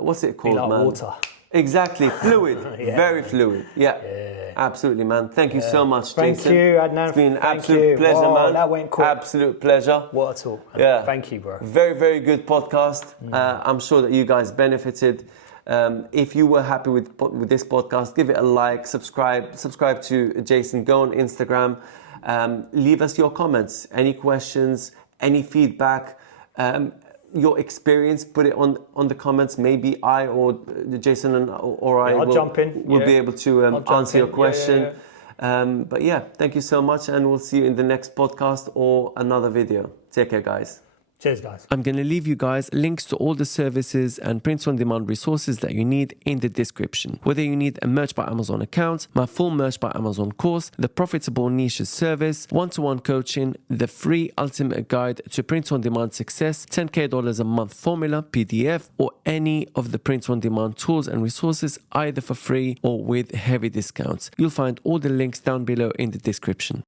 what's it called, be like man? water. Exactly, fluid, very fluid. Yeah, absolutely, man. Thank you so much, Thank Jason. you, Adnan. It's been an Thank absolute you. pleasure, Whoa, man. that went quick. Absolute pleasure. What a talk. Yeah. Thank you, bro. Very, very good podcast. I'm sure that you guys benefited. If you were happy with this podcast, give it a like, subscribe to Jason. Go on Instagram. Leave us your comments, any questions, any feedback. Your experience, put it on the comments. Maybe I or Jason or I will jump in. Will be able to answer your question. But yeah, thank you so much, and we'll see you in the next podcast or another video. Take care, guys. Cheers, guys. I'm going to leave you guys links to all the services and print-on-demand resources that you need in the description. Whether you need a Merch by Amazon account, my full Merch by Amazon course, the Profitable Niches service, one-to-one coaching, the free ultimate guide to print-on-demand success, $10K a month formula, PDF, or any of the print-on-demand tools and resources either for free or with heavy discounts. You'll find all the links down below in the description.